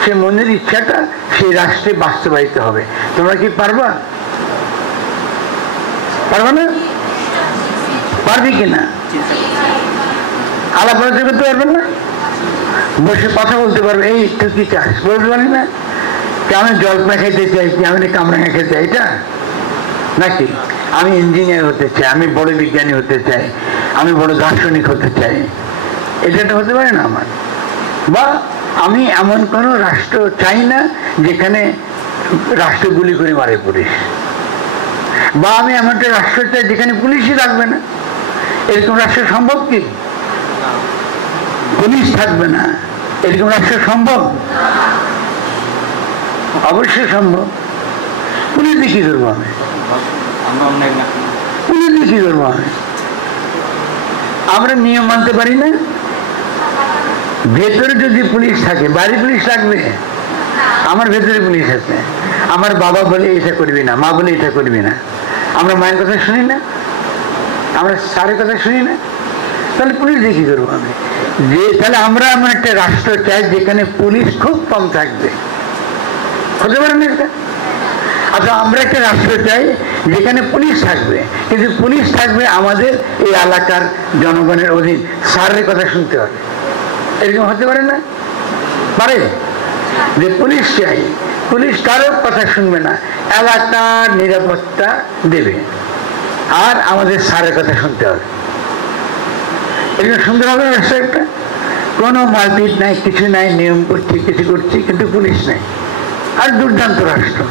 সে মনের ইচ্ছাটা সেই রাষ্ট্রে বাস্তবায়িত হবে। তোমরা কি পারবা? পারবা না? পারবি কিনা? আলাপ আলোচনা করতে পারবেন না? বসে কথা বলতে পারবে, এই তুই কি চাস? বলতে পারি না কি আমি জলপা খেতে চাই, কি আমি কামরাঙা খেতে চাই, এটা নাকি আমি ইঞ্জিনিয়ার হতে চাই, আমি বড় বিজ্ঞানী হতে চাই, আমি বড় দার্শনিক হতে চাই, এটা হতে পারে না আমার। বা আমি এমন কোনো রাষ্ট্র চাই না যেখানে রাষ্ট্র গুলি করে মারে পুলিশ, বা আমি এমন একটা রাষ্ট্র চাই যেখানে পুলিশই থাকবে না। এরকম রাষ্ট্র সম্ভব কি? পুলিশ থাকবে না, এরকম রাষ্ট্র সম্ভব? অবশ্যই সম্ভব। পুলিশ দিয়ে কি করবো আমি? পুলিশ দিয়ে কি করবো আমি? আমরা নিয়ম মানতে পারি না। ভেতরে যদি পুলিশ থাকে, বাড়ি পুলিশ লাগবে? আমার ভেতরে পুলিশ আছে, আমার বাবা বলে এটা করবি না, মা বলে এটা করবি না, আমরা মায়ের কথা শুনি না, আমরা স্যারের কথা শুনি না, তাহলে পুলিশ দিয়ে কি করবো আমি? যে তাহলে আমরা এমন একটা রাষ্ট্র চাই যেখানে পুলিশ খুব কম থাকবে, হতে পারে না এটা? আচ্ছা, আমরা একটা রাষ্ট্র চাই যেখানে পুলিশ থাকবে, কিন্তু পুলিশ থাকবে আমাদের এই এলাকার জনগণের অধীন, স্যারের কথা শুনতে হবে, এরকম হতে পারে না? পারে? যে পুলিশ চাই, পুলিশ কারোর কথা শুনবে না, এলাকার নিরাপত্তা দেবে, আর আমাদের স্যারের কথা শুনতে হবে। এরকম সুন্দর হবে রাষ্ট্র একটা, কোনো মারপিট নাই, কিছু নাই, নিয়ম করছি, কিছু করছি, কিন্তু পুলিশ নাই, আর দুর্দান্ত রাষ্ট্র।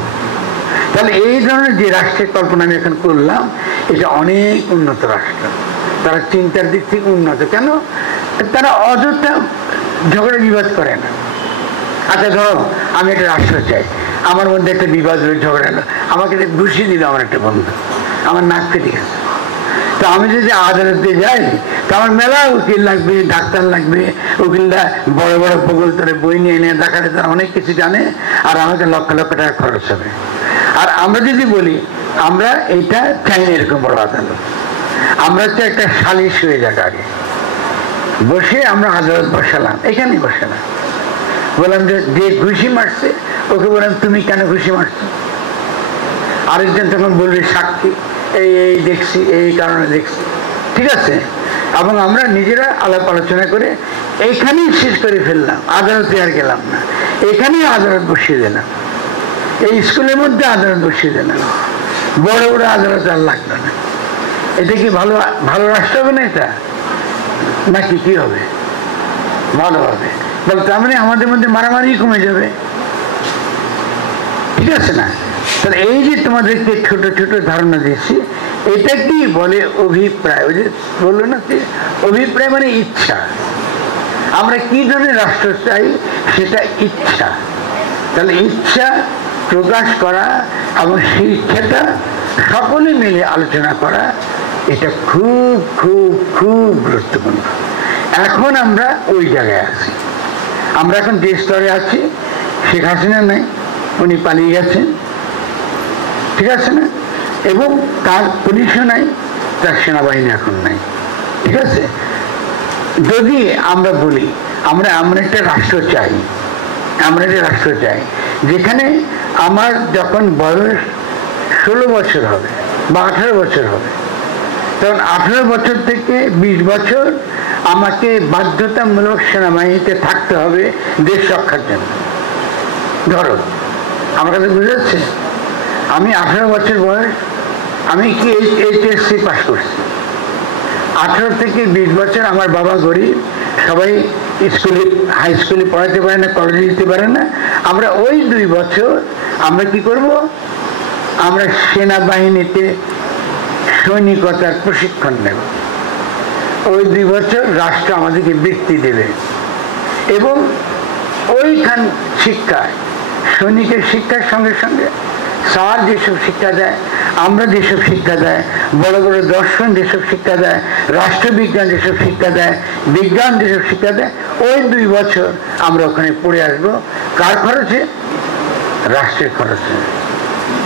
তাহলে এই ধরনের যে রাষ্ট্রের কল্পনা আমি এখন করলাম, এটা অনেক উন্নত রাষ্ট্র। তারা চিন্তার দিক থেকে উন্নত। কেন? তারা অযথা ঝগড়া বিবাদ করে না। আচ্ছা, ধরো আমি একটা রাষ্ট্র চাই, আমার মধ্যে একটা বিবাদ হয়ে ঝগড়া হলো, আমাকে ঘুষি দিল আমার একটা বন্ধু, আমার নাক কেটে গেছে, তো আমি যদি আদালতে যাই তো আমার মেলা উকিল লাগবে, ডাক্তার লাগবে, উকিলরা বড় বড় প্রকল্প বই নিয়ে এনে দেখাতে তারা অনেক কিছু জানে, আর আমাকে লক্ষ লক্ষ টাকা খরচ হবে। আর আমরা যদি বলি আমরা এটা চাই না এরকম বড় আদালত, আমরা তো একটা সালিশ হয়ে যাক, আগে বসে আমরা আদালত বসালাম, এখানেই বসালাম, বললাম যে ঘুষি মারছে ওকে বললাম তুমি কেন ঘুষি মারছো, আরেকজন তখন বলবে সাক্ষী এই এই দেখছি, এই কারণে দেখছি, ঠিক আছে, এবং আমরা নিজেরা আলাপ আলোচনা করে এইখানেই শেষ করে ফেললাম, আদালতে আর গেলাম না, এখানেই আদালত বসিয়ে দিলাম, এই স্কুলের মধ্যে আদালত বসিয়ে দিলাম, বড় বড় আদালত আর লাগলো না। এটা কি ভালো ভালো রাষ্ট্র হবে না এটা? নাকি কি হবে? ভালো হবে। বল তার মানে আমাদের মধ্যে মারামারি কমে যাবে, ঠিক আছে না? তাহলে এই যে তোমাদেরকে ছোট ছোট ধারণা দিচ্ছি, এটা কি বলে অভিপ্রায়। ওই যে বললো না, অভিপ্রায় মানে ইচ্ছা। আমরা কি ধরনের রাষ্ট্র চাই সেটা ইচ্ছা। তাহলে ইচ্ছা প্রকাশ করা এবং সেই ইচ্ছাটা সকলে মিলে আলোচনা করা, এটা খুব খুব খুব গুরুত্বপূর্ণ। এখন আমরা ওই জায়গায় আছি, আমরা এখন যে স্তরে আছি, শেখ হাসিনা নাই, উনি পালিয়ে গেছেন, ঠিক আছে না, এবং তার পুলিশও নাই, তার সেনাবাহিনী এখন নাই, ঠিক আছে। যদি আমরা বলি আমরা একটা রাষ্ট্র চাই, আমরা একটা রাষ্ট্র চাই যেখানে আমার যখন বয়স 16 বছর হবে বা 18 বছর হবে, তখন 18 বছর থেকে 20 বছর আমাকে বাধ্যতামূলক সেনাবাহিনীতে থাকতে হবে দেশ রক্ষার জন্য। ধরো আমার কাছে বুঝে যাচ্ছে, আমি 18 বছর বয়স, আমি কি HSC পাস করছি, 18 থেকে 20 বছর আমার বাবা গরিব, সবাই স্কুলে হাই স্কুলে পড়াতে পারে না, কলেজে যেতে পারে না, আমরা ওই 2 বছর আমরা কি করব, আমরা সেনাবাহিনীতে সৈনিকতার প্রশিক্ষণ নেব। ওই 2 বছর রাষ্ট্র আমাদেরকে বৃত্তি দেবে এবং ওইখান শিক্ষায় সৈনিকের শিক্ষার সঙ্গে সঙ্গে স্যার যেসব শিক্ষা দেয়, আমরা যেসব শিক্ষা দেয়, বড় বড় দর্শন যেসব শিক্ষা দেয়, রাষ্ট্রবিজ্ঞান যেসব শিক্ষা দেয়, বিজ্ঞান যেসব শিক্ষা দেয়, ওই 2 বছর আমরা ওখানে পড়ে আসবো। কার খরচে? রাষ্ট্রের খরচে,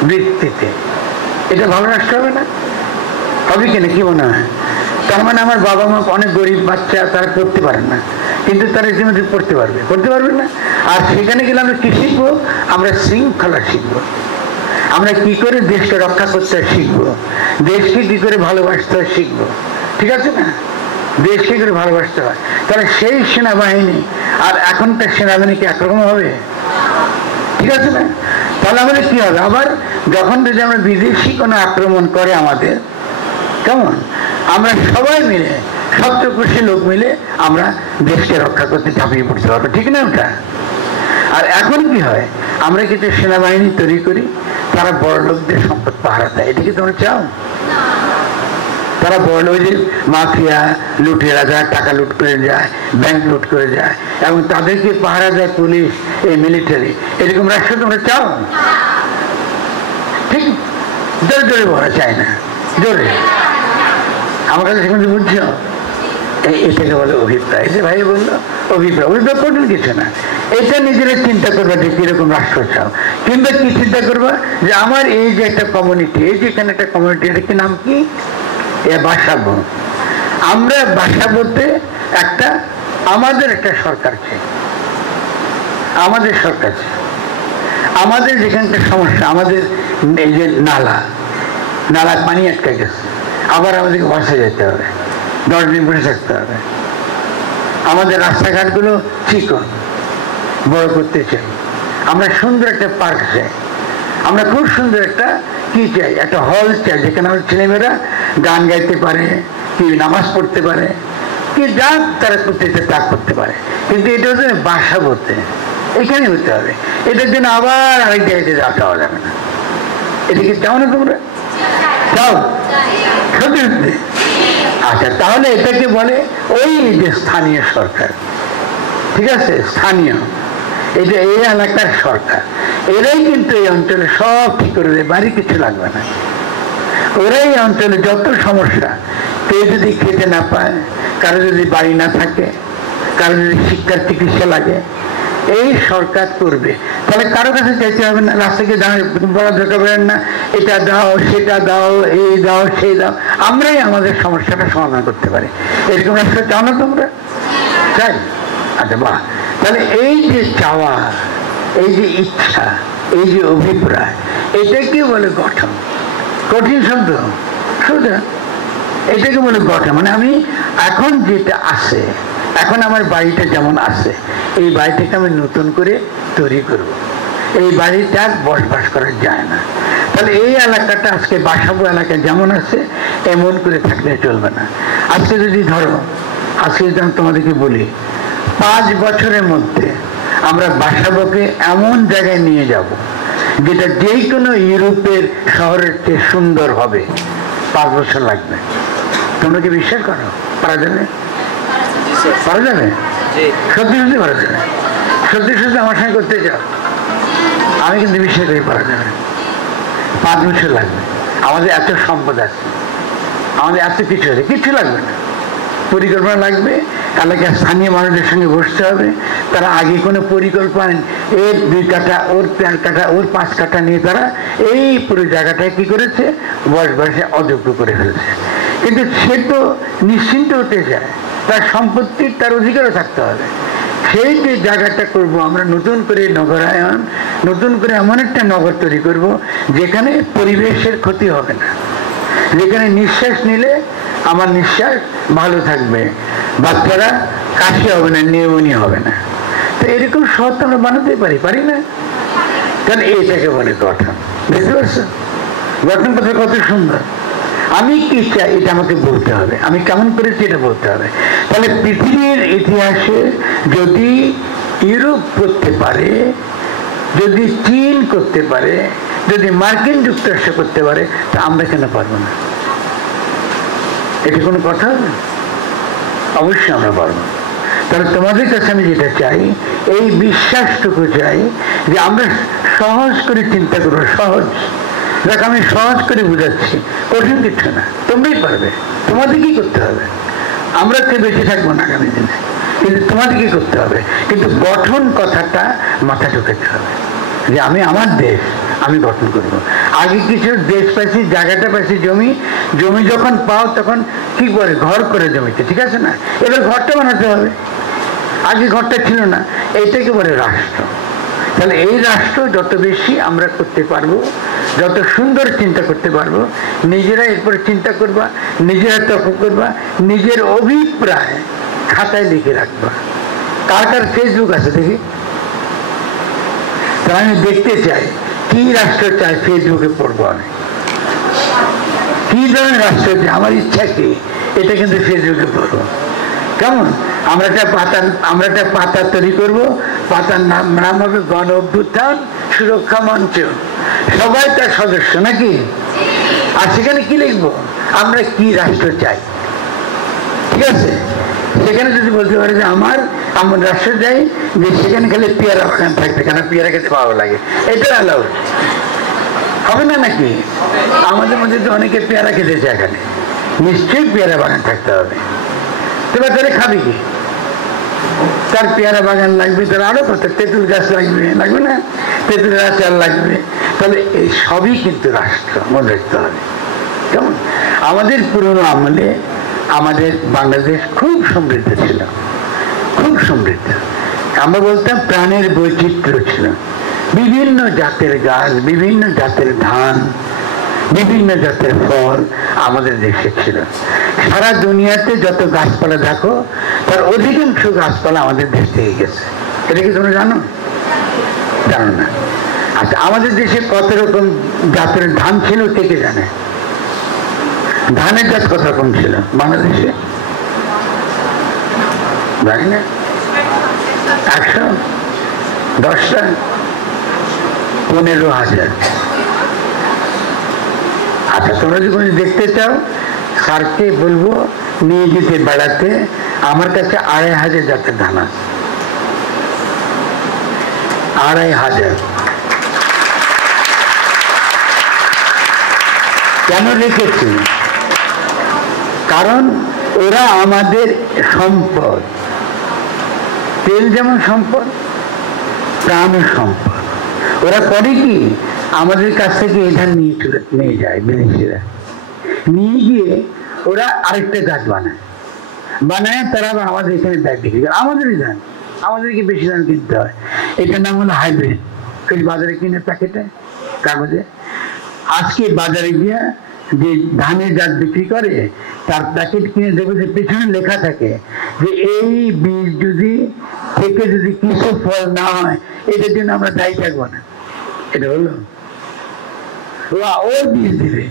বৃত্তিতে। এটা ভালো রাষ্ট্র হবে না? হবে কিনা, কি মনে হয়? তার মানে আমার বাবা মা অনেক গরিব বাচ্চা, তারা পড়তে পারেন না, কিন্তু তারা ইতিমধ্যে পড়তে পারবে না। আর সেখানে গেলে আমরা কি শিখবো? আমরা শৃঙ্খলা শিখবো, আমরা কি করে দেশকে রক্ষা করতে শিখবো, দেশকে কি করে ভালোবাসতে হয় শিখবো। ঠিক আছে না? দেশকে করে ভালোবাসতে হয়। তাহলে সেই সেনাবাহিনী আর এখনকার সেনাবাহিনীকে একরকম হবে? ঠিক আছে না? তাহলে আমাদের কি হবে? আবার যখন যদি আমরা বিদেশি কোনো আক্রমণ করে আমাদের, কেমন আমরা সবাই মিলে, সপ্তকোষী লোক মিলে আমরা দেশকে রক্ষা করতে ঝাঁপিয়ে পড়তে পারবো। ঠিক না ওটা? আর এখন কি হয়, আমরা কিছু সেনাবাহিনী তৈরি করি, তারা বড় লোকদের সম্পদ পাহারা দেয়। এটা কি তোমরা চাও? তারা বড় লোকদের মাফিয়া লুটেরা যায়, টাকা লুট করে যায়, ব্যাংক লুট করে যায়, এবং তাদেরকে পাহারা দেয় পুলিশ, এই মিলিটারি। এরকম রাষ্ট্র তোমরা চাও? ঠিক জোরে জোরে বলা চাই না, জোরে। আমার কাছে সেখানে বুঝছো, এটাকে বলে অভিপ্রায়। যে ভাই বললো অভিপ্রায় কঠিন কিছু না। এটা নিজেরা চিন্তা করবা যে কিরকম রাষ্ট্র চাও, কিংবা কি চিন্তা করবা যে আমার এই যে একটা কমিউনিটি, এই যে এখানে একটা কমিউনিটি, এটা কি নাম কি? বাসাবো। আমরা বাসাবোতে একটা আমাদের একটা সরকার চাই, আমাদের সরকার চাই। আমাদের যেখানকার সমস্যা, আমাদের এই যে নালায় পানি আটকে গেছে, আবার আমাদেরকে বাসে যেতে হবে, 10 দিন বসে থাকতে হবে। আমাদের রাস্তাঘাটগুলো চিকন বড় করতে চাই, আমরা সুন্দর একটা পার্ক চাই, আমরা খুব সুন্দর একটা কি চাই, একটা হল চাই, যেখানে আমার ছেলেমেয়েরা গান গাইতে পারে, কি নামাজ পড়তে পারে, কি যা তারা করতে চায় তা করতে পারে। কিন্তু এটা হচ্ছে বাসা বলতে এখানে হতে হবে। এটার জন্য আবার আরেক জায়গায় যাওয়া যাবে না। এটা কি চাও না তোমরা? চাও? সত্যি সত্যি? আচ্ছা, তাহলে এটাকে বলে ওই যে স্থানীয় সরকার। ঠিক আছে? স্থানীয়, এটা এই এলাকার সরকার। এরাই কিন্তু এই অঞ্চলে সব ঠিক করে দেয়, বাড়ি কিছু লাগবে না। ওরাই এই অঞ্চলে যত সমস্যা, কেউ যদি খেতে না পায়, কারো যদি বাড়ি না থাকে, কারো যদি শিক্ষার চিকিৎসা লাগে, এই সরকার করবে। তাহলে কারো কাছে চাইতে হবে না, রাস্তাকে বলা দরকার পড়েন না, এটা দাও সেটা দাও, এই দাও সেই দাও, আমরাই আমাদের সমস্যাটা সমাধান করতে পারি। এরকম রাস্তা চাও না তোমরা? চাই? আচ্ছা, বাহ। তাহলে এই যে চাওয়া, এই যে ইচ্ছা, এই যে অভিপ্রায়, এটাকে বলে গঠন। কঠিন শব্দ সোজা, এটাকে বলে গঠন। মানে আমি এখন যেটা আছে, এখন আমার বাড়িটা যেমন আছে, এই বাড়িটাকে আমি নতুন করে তৈরি করব। এই বাড়িটা বসবাস করা যায় না। তাহলে এই এলাকাটা আজকে বাসাবো এলাকা যেমন আছে, এমন করে থাকলে চলবে না। আজকে যদি ধরো, আজকে যদি আমি তোমাদেরকে বলি 5 বছরের মধ্যে আমরা বাসাবোকে এমন জায়গায় নিয়ে যাব যেটা যে কোনো ইউরোপের শহরের চেয়ে সুন্দর হবে, 5 বছর লাগবে। তোমরা কি বিশ্বাস করো? পারা যাবে? পারা যাবে? সত্যি সত্যি পারা যাবে? সত্যি সত্যি আমার সঙ্গে করতে চাও? আমি কিন্তু বিশ্বাস করি পারা যাবে। 5 বছর লাগবে। আমাদের এত সম্পদ আছে, আমাদের এত কিছু আছে, কিচ্ছু লাগবে না। পরিকল্পনা লাগবে, এলাকার স্থানীয় মানুষদের সঙ্গে বসতে হবে। তারা আগে কোনো পরিকল্পনা, এর 2 কাঠা, ওর 4 কাঠা, ওর 5 কাঠা নিয়ে তারা এই পুরো জায়গাটায় কি করেছে, বসবাসে অযোগ্য করে ফেলেছে। কিন্তু সে তো নিশ্চিন্ত হতে চায়, তার সম্পত্তির তার অধিকারও থাকতে হবে। সেই যে জায়গাটা করব আমরা নতুন করে নগরায়ন, নতুন করে এমন একটা নগর তৈরি করব যেখানে পরিবেশের ক্ষতি হবে না, যেখানে নিঃশ্বাস নিলে আমার নিঃশ্বাস ভালো থাকবে, বাচ্চারা কাশি হবে না, নিউমোনিয়া হবে না। তো এরকম শহর তো আমরা বানাতে পারি না? কারণ এইটাকে বলে গঠন। বুঝতে পারছো? গঠন কথা কত সুন্দর। আমি কি চাই এটা আমাকে বলতে হবে, আমি কেমন করেছি এটা বলতে হবে। তাহলে পৃথিবীর ইতিহাসে যদি ইউরোপ করতে পারে, যদি চীন করতে পারে, যদি মার্কিন যুক্তরাষ্ট্র করতে পারে, তা আমরা কেন পারবো না? এটা কোনো কথা হবে? অবশ্যই আমরা পারবো। তাহলে তোমাদের কাছে আমি যেটা চাই, এই বিশ্বাসটুকু চাই যে আমরা সহজ করে চিন্তা করবো। সহজ, দেখ আমি সহজ করে বুঝাচ্ছি, কঠিন কিছু না, তোমরাই পারবে। তোমাদের কি করতে হবে? আমরা তো বেঁচে থাকবো না আগামী দিনে, কিন্তু তোমাদের কি করতে হবে? কিন্তু গঠন কথাটা মাথা ঢুকাতে হবে যে আমি আমার দেশ আমি গঠন করব। আগে কিছু দেশ পাইছি, জায়গাটা পাইছি, জমি যখন পাও তখন কি করে ঘর করে জমিতে, ঠিক আছে না? এবার ঘরটা বানাতে হবে, আগে ঘরটা ছিল না, এইটাকে বলে রাষ্ট্র। তাহলে এই রাষ্ট্র যত বেশি আমরা করতে পারবো, যত সুন্দর চিন্তা করতে পারবো, নিজেরা এরপরে চিন্তা করবা, নিজেরা তর্ক করবা, নিজের অভিপ্রায় খাতায় লিখে রাখবা। কার কার ফেসবুক আছে দেখি? তা আমি দেখতে চাই কি রাষ্ট্র চাই, ফেসবুকে পড়বো আমি কি ধরনের রাষ্ট্র চাই, আমার ইচ্ছা কি, এটা কিন্তু ফেসবুকে পড়বো। কেমন? আমরা একটা পাতা তৈরি করবো, পাতার নাম হবে গণ অভ্যুত্থান সুরক্ষা মঞ্চ। সবাই তার সদস্য নাকি? আর সেখানে কি লিখবো? আমরা কি রাষ্ট্র চাই, ঠিক আছে? সেখানে যদি বলতে পারে যে আমার রাষ্ট্র চাই যে সেখানে খালি পেয়ারা বাগান থাকবে, কেন পেয়ারা খেতে ভালো লাগে, এটা অ্যালাউ হবে না নাকি? আমাদের মধ্যে তো অনেকে পেয়ারা খেতে চায়, এখানে নিশ্চয়ই পেয়ারা বাগান থাকতে হবে। তবে তাহলে খাবে কি? তার পেয়ারা বাগান লাগবে, তার আরো কত তেঁতুল গাছ লাগবে না? তেঁতুল গাছ আর লাগবে। তাহলে এই সবই কিন্তু রাষ্ট্র, মনে রাখতে হবে। কেমন? আমাদের পুরনো আমলে আমাদের বাংলাদেশ খুব সমৃদ্ধ ছিল, খুব সমৃদ্ধ। আমরা বলতাম প্রাণের বৈচিত্র্য ছিল, বিভিন্ন জাতের গাছ, বিভিন্ন জাতের ধান, বিভিন্ন জাতের ফল আমাদের দেশে ছিল। সারা দুনিয়াতে যত গাছপালা দেখো তার অধিকাংশ গাছপালা আমাদের দেশ থেকে গেছে। এটা কি তোমরা জানো? জানো না? আচ্ছা, আমাদের দেশে কত রকম জাতের ধান ছিল কে কে জানে? ধানের জাত কত রকম ছিল বাংলাদেশে? জানি না। 110টা, 15,000। আচ্ছা, তোমরা যদি দেখতে চাও স্যারকে বলবো নিয়ে যেতে বেড়াতে, আমার কাছে 2,500 জাতের ধান আছে। 2,500। কেন রেখেছি? কারণ ওরা আমাদের সম্পদ। তেল যেমন সম্পদ, প্রাণও সম্পদ। ওরা করে কি, আমাদের কাছ থেকে এই ধান নিয়ে যায় বিদেশিরা, নিয়ে গিয়ে ওরা আরেকটা গাছ বানায় তারা আবার আমাদের এখানে দেয় বিক্রি করে। আমাদেরই ধান, আমাদেরকে বেশি ধান কিনতে হয়। এটার নাম হলো হাইব্রিড। বাজারে কিনে প্যাকেটে কাগজে, আজকে বাজারে গিয়ে যে ধানের জাত বিক্রি করে তার প্যাকেট কিনে দেখবে যে পেছনে লেখা থাকে যে এই বীজ যদি থেকে যদি কিছু ফল না হয় এটার জন্য আমরা দায়ী থাকবো না। এটা হলো ওর বীজ দিবে,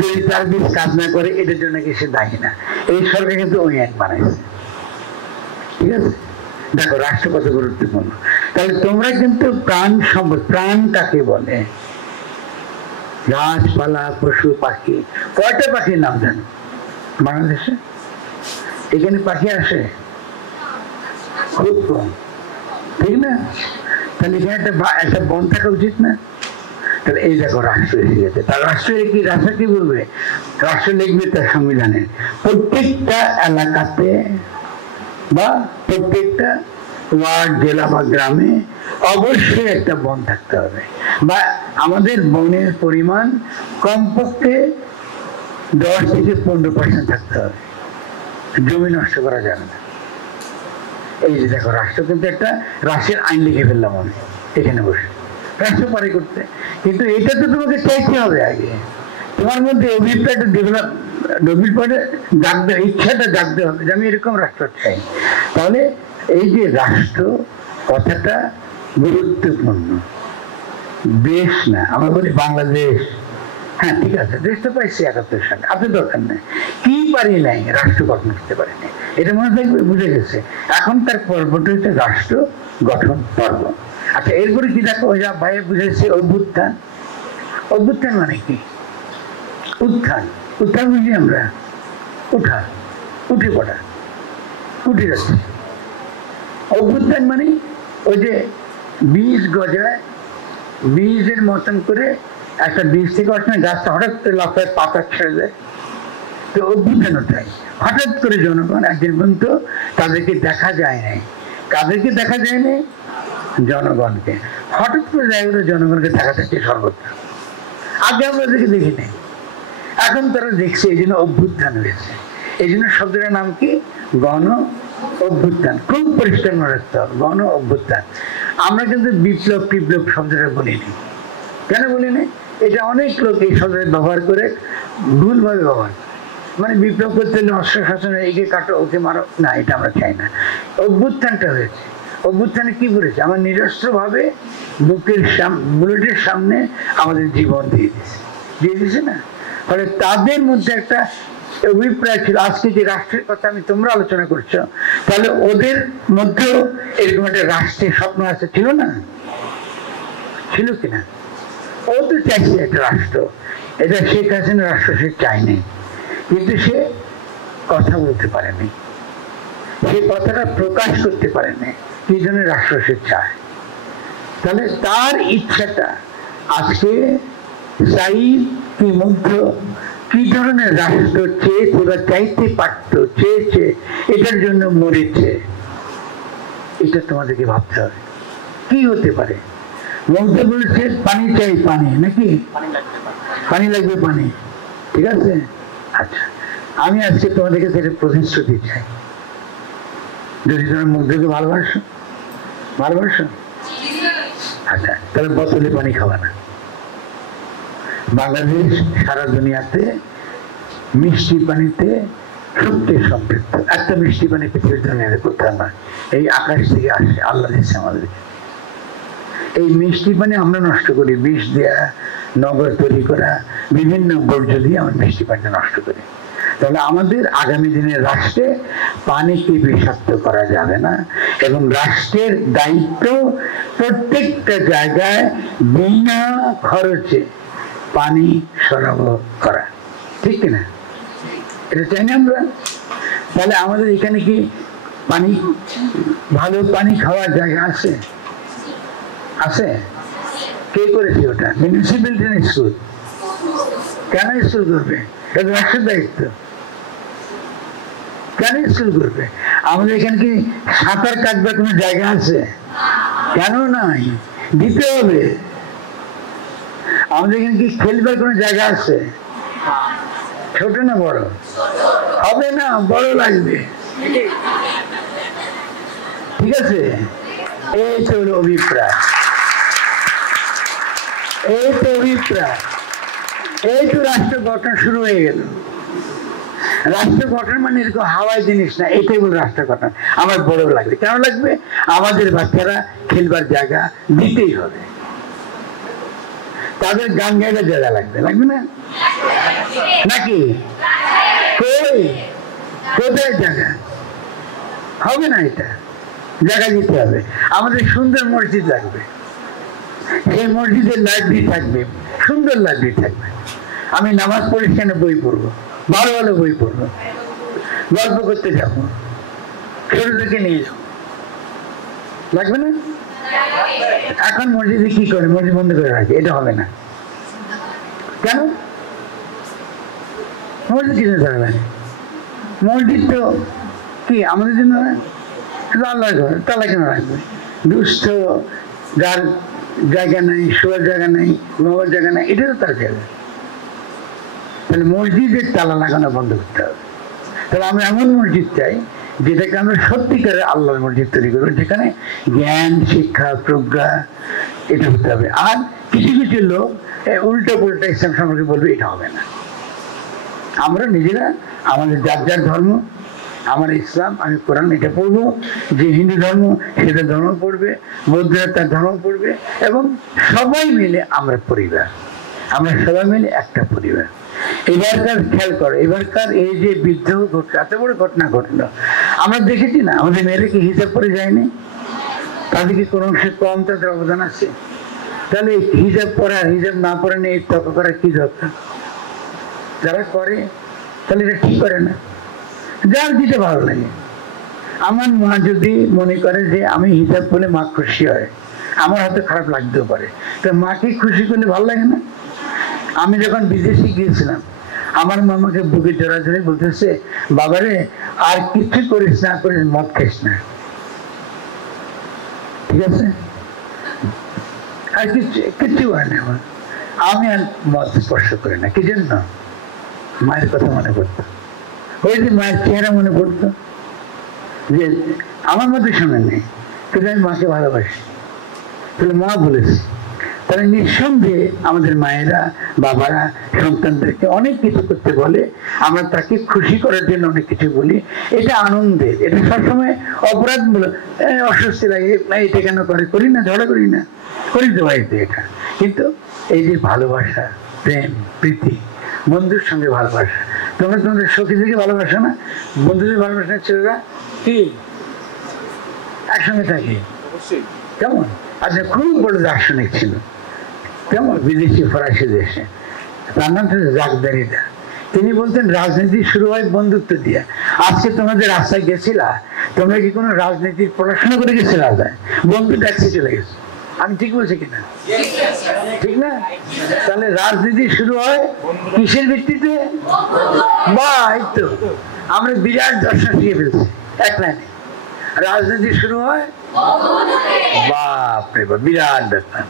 যদি তার বীজ কাজ না করে এটার জন্য কি সে দায়ী না। এই সরকার কিন্তু ওই আইন বানাইছে, ঠিক আছে? দেখো রাষ্ট্র কত গুরুত্বপূর্ণ। তাহলে তোমরা কিন্তু প্রাণ সম্পদ, প্রাণ কাকে বলে? গাছপালা, পশু পাখি। কয়টা পাখির নাম জানো বাংলাদেশে? এখানে পাখি আসে খুব কম, ঠিক না? তাহলে এখানে একটা বন থাকা উচিত না? তাহলে এই দেখো রাষ্ট্র এসে গেছে। তার রাষ্ট্রের কি, রাষ্ট্র কি বলবে? রাষ্ট্র লিখবে তার সংবিধানে প্রত্যেকটা এলাকাতে বা প্রত্যেকটা ওয়ার্ড, জেলা বা গ্রামে অবশ্যই একটা বন থাকতে হবে, বা আমাদের বনের পরিমাণ কমপক্ষে 10 থেকে 15% থাকতে হবে। জমি নষ্ট করা যাবে না। এই যে দেখো রাষ্ট্র কিন্তু একটা রাষ্ট্রের আইন লিখে ফেললাম আমি এখানে বসে, রাষ্ট্র পারি করতে। কিন্তু এটা তো তোমাকে চাইতে হবে আগে, তোমার মধ্যে অভিপ্রায়টা জাগতে, ইচ্ছাটা জাগতে হবে যে আমি এরকম রাষ্ট্র চাই। তাহলে এই যে রাষ্ট্র কথাটা গুরুত্বপূর্ণ। দেশ না, আমরা বলি বাংলাদেশ, হ্যাঁ ঠিক আছে, দেশ তো পাইছি 71 সালে, আপনার দরকার নেই। কি পারি নাই, রাষ্ট্র গঠন করতে পারি নাই, এটা মনে থাকবে, বুঝে গেছে। এখন তার পর্বটা হচ্ছে রাষ্ট্র গঠন পর্ব। আচ্ছা এরপরে কি দেখো, ওই যা ভাই বুঝেছে অভ্যুত্থান। অভ্যুত্থান মানে কি? উত্থান, উত্থান বুঝি আমরা উঠা, উঠে পড়া, উঠে যাচ্ছে। অভ্যুত্থান মানে ওই যে বীজ গজায়, বীজের মতন করে একটা বীজ থেকে আসলে গাছটা হঠাৎ করে লাফায় পাতা ছেড়ে দেয়, তো অভ্যুত্থান ওটাই। হঠাৎ করে জনগণ একদিন পর্যন্ত তাদেরকে দেখা যায় নাই। কাদেরকে দেখা যায় নাই? জনগণকে। হঠাৎ করে যায় জনগণকে দেখা যাচ্ছে সর্বত্র। আগে আমরা দেখি নাই, এখন তারা দেখছে, এই জন্য অভ্যুত্থান হয়েছে। এই জন্য শব্দটার নাম কি? গণ অভ্যুত্থান। খুব পরিষ্কার মনে রাখতে হবে, গণ অভ্যুত্থান। আমরা কিন্তু বিপ্লব টিপ্লব শব্দটা বলিনি। কেন বলিনি? এটা অনেক লোক এই শব্দটা ব্যবহার করে ভুলভাবে ব্যবহার করে। মানে বিপ্লব করতে হলে অস্ত্র শাসনে একে কাটো ওকে মারো, না, এটা আমরা চাই না। অভ্যুত্থানটা হয়েছে। অভ্যুত্থানে কি করেছে? আমার নিজস্ব ভাবে বুকের বুলেটের সামনে আমাদের জীবন দিয়ে দিয়েছে না। ফলে তাদের মধ্যে একটা অভিপ্রায় ছিল, আজকে যে রাষ্ট্রের কথা আমি তোমরা আলোচনা করছো, তাহলে ওদের মধ্যেও এরকম একটা রাষ্ট্রের স্বপ্ন আছে, ছিল না? ছিল কিনা? ও তো চাইছে একটা রাষ্ট্র, এটা শেখ হাসিনা রাষ্ট্র সে চায়নি, কিন্তু সে কথা বলতে পারেনি, সে কথাটা প্রকাশ করতে পারেনি কি জন্য রাষ্ট্র সে চায়। তাহলে তার ইচ্ছাটা আজকে সাইদ কি মুগ্ধ কি ধরনের রাষ্ট্র চেয়েছে বা চাইতে পারত, চেয়েছে, এটার জন্য মরেছে, এটা তোমাদেরকে ভাবতে হবে। কি হতে পারে? মুগ্ধ বলেছে পানি চাই, পানি নাকি পানি লাগবে, পানি, ঠিক আছে। আচ্ছা আমি আজকে তোমাদেরকে সেটা প্রতিশ্রুতি চাই, যদি তোমরা মুগ্ধকে ভালোবাসো, ভালোবাসো, আচ্ছা তাহলে বোতলে পানি খাবা না। বাংলাদেশ সারা দুনিয়াতে মিষ্টি পানিতে সবচেয়ে সমৃদ্ধ। একটা মিষ্টি পানি পৃথিবীর দুনিয়াতে কোথাও না, এই আকাশ থেকে আসে, আল্লাহ দিচ্ছে আমাদের। এই মিষ্টি পানি আমরা নষ্ট করি, বিষ দেয়া, নগর তৈরি করা, বিভিন্ন বর্জ্য দিয়ে আমরা মিষ্টি পানিটা নষ্ট করি। তাহলে আমাদের আগামী দিনের রাষ্ট্রে পানিকে বিষাক্ত করা যাবে না, এবং রাষ্ট্রের দায়িত্ব প্রত্যেকটা জায়গায় বিনা খরচে পানি সরবরাহ করা, ঠিক কিনা? এটা চাই না আমরা? তাহলে আমাদের এখানে কি পানি, ভালো পানি খাওয়ার জায়গা আছে? আছে? কে করেছে ওটা? মিউনিসিপ্যালিটি না স্কুল? কেন স্কুল করবে? এটা রাষ্ট্রের দায়িত্ব। কেন স্কুল করবে? আমাদের এখানে কি সাঁতার কাটবার কোনো জায়গা আছে? কেন নাই? দিতে হবে। আমাদের এখানে কি খেলবার কোনো জায়গা আছে? ছোট না বড়? হবে না, বড় লাগবে, ঠিক আছে। এই তো হলো অভিপ্রায়, এই তো অভিপ্রায়, এই তো রাষ্ট্র গঠন শুরু হয়ে গেল। রাষ্ট্র গঠন মানে এরকম হাওয়াই জিনিস না, এটাই বলে রাষ্ট্র গঠন। আমার বড় লাগবে, কেন লাগবে? আমাদের বাচ্চারা খেলবার জায়গা দিতেই হবে, তাদের গান গাইবার জায়গা লাগবে, লাগবে না নাকি? কোথায় জায়গা হবে না? এটা জায়গা দিতে হবে। আমাদের সুন্দর মসজিদ লাগবে, সেই মসজিদের লাইব্রেরি থাকবে, সুন্দর লাইব্রেরি থাকবে। আমি নামাজ পড়ি, সেখানে বই পড়বো, ভালো ভালো বই পড়বো, গল্প করতে যাবো, ছোট থেকে নিয়ে যাবো, লাগবে না? এখন মসজিদে কি করে? মসজিদ বন্ধ করে রাখে, এটা হবে না। কেন? মসজিদ কিনে থাকবে, মসজিদ তো কি আমাদের জন্য শুধু আল্লাহর ঘর, তালা কেন রাখবে? দুস্থ, যার জায়গা নেই, শোয়ার জায়গা নেই, ঘুমাবার জায়গা নেই, এটা তো তার জায়গা। তাহলে মসজিদের তালা লাগানো বন্ধ করতে হবে। তাহলে আমরা এমন মসজিদ চাই যেটাকে আমরা সত্যিকারের আল্লাহর মসজিদ তৈরি করবো, যেখানে জ্ঞান, শিক্ষা, প্রজ্ঞা, এটা হতে হবে। আর কিছু কিছু লোক উল্টো পুল্টা ইসলাম সম্পর্কে বলবে, এটা হবে না। আমরা নিজেরা আমাদের যার যার ধর্ম, আমার ইসলাম, আমি কোরআন, এটা পড়বো। যে হিন্দু ধর্ম সেটা ধর্ম পড়বে, বৌদ্ধরা তার ধর্ম পড়বে, এবং সবাই মিলে আমরা পরিবার। আমরা সবাই মিলে একটা পরিবার। এবারকার খেয়াল করো, এবারকার এই যে বিদ্রোহ ঘটলো, এত বড় ঘটনা ঘটলো, আমরা দেখেছি না আমাদের মেয়েরা কি হিজাব পরে যায়নি? তাদের কি কোনো অংশে কম তাদের অবদান আছে? তাহলে হিজাব পরা হিজাব না পরে নিয়ে তর্ক করা কি দরকার? যারা করে তাহলে এটা ঠিক করে না, যার যেটা ভালো লাগে। আমার মা যদি মনে করে যে আমি হিজাব বলে মা খুশি হয়, আমার হয়তো খারাপ লাগতেও পারে, তো মাকে খুশি করলে ভালো লাগে না? আমি যখন বিদেশে গিয়েছিলাম, আমার মামাকে বুকে জড়া ধরে বলতেছে, বাবারে আর কিছু করিস না, করিস মদ খাইস না, ঠিক আছে? আর কিচ্ছু হয় না। আমি আর মদ স্পর্শ করি না। কি জন্য? মায়ের কথা মনে পড়তো, ওই যে মায়ের চেহারা মনে পড়তো, যে আমার মধ্যে শোনে নেই কিন্তু আমি মাকে ভালোবাসি। তাহলে মা বলেছে, তাহলে নিঃসন্দেহে আমাদের মায়েরা বাবারা সন্তানদেরকে অনেক কিছু করতে বলে, আমরা তাকে খুশি করার জন্য অনেক কিছু বলি। এটা আনন্দের, এটা সবসময় অপরাধমূলক। অস্বস্তি লাগে, এটা কেন করে, করি না, ঝগড়া করি না, করি তো বাড়িতে এটা। কিন্তু এই যে ভালোবাসা, প্রেম, প্রীতি, বন্ধুর সঙ্গে ভালোবাসা, তোমরা তোমাদের সখী থেকে ভালোবাসো না? বন্ধুদের ভালোবাসা ছেলেরা কি একসঙ্গে থাকে কেমন? আচ্ছা, খুব বড় দার্শনিক ছিল, কেমন? বিদেশি ফরাসি দেশে, তার নাম ছিল জাক দেরিদা। তিনি বলতেন রাজনীতি শুরু হয় বন্ধুত্ব দিয়ে। আজকে তোমাদের রাস্তায় গেছিলা, তোমরা কি কোনো রাজনীতির পড়াশোনা করে গেছিল? রাস্তায় বন্ধু ট্যাক্সি চলে গেছে। আমি ঠিক বলছি কিনা? ঠিক না? তাহলে রাজনীতি শুরু হয় কিসের ভিত্তিতে? বা এই তো আমরা বিরাট দর্শন শিখে ফেলছি এক লাইনে। রাজনীতি শুরু হয় বাপরে বাপ, বিরাট ব্যাপার।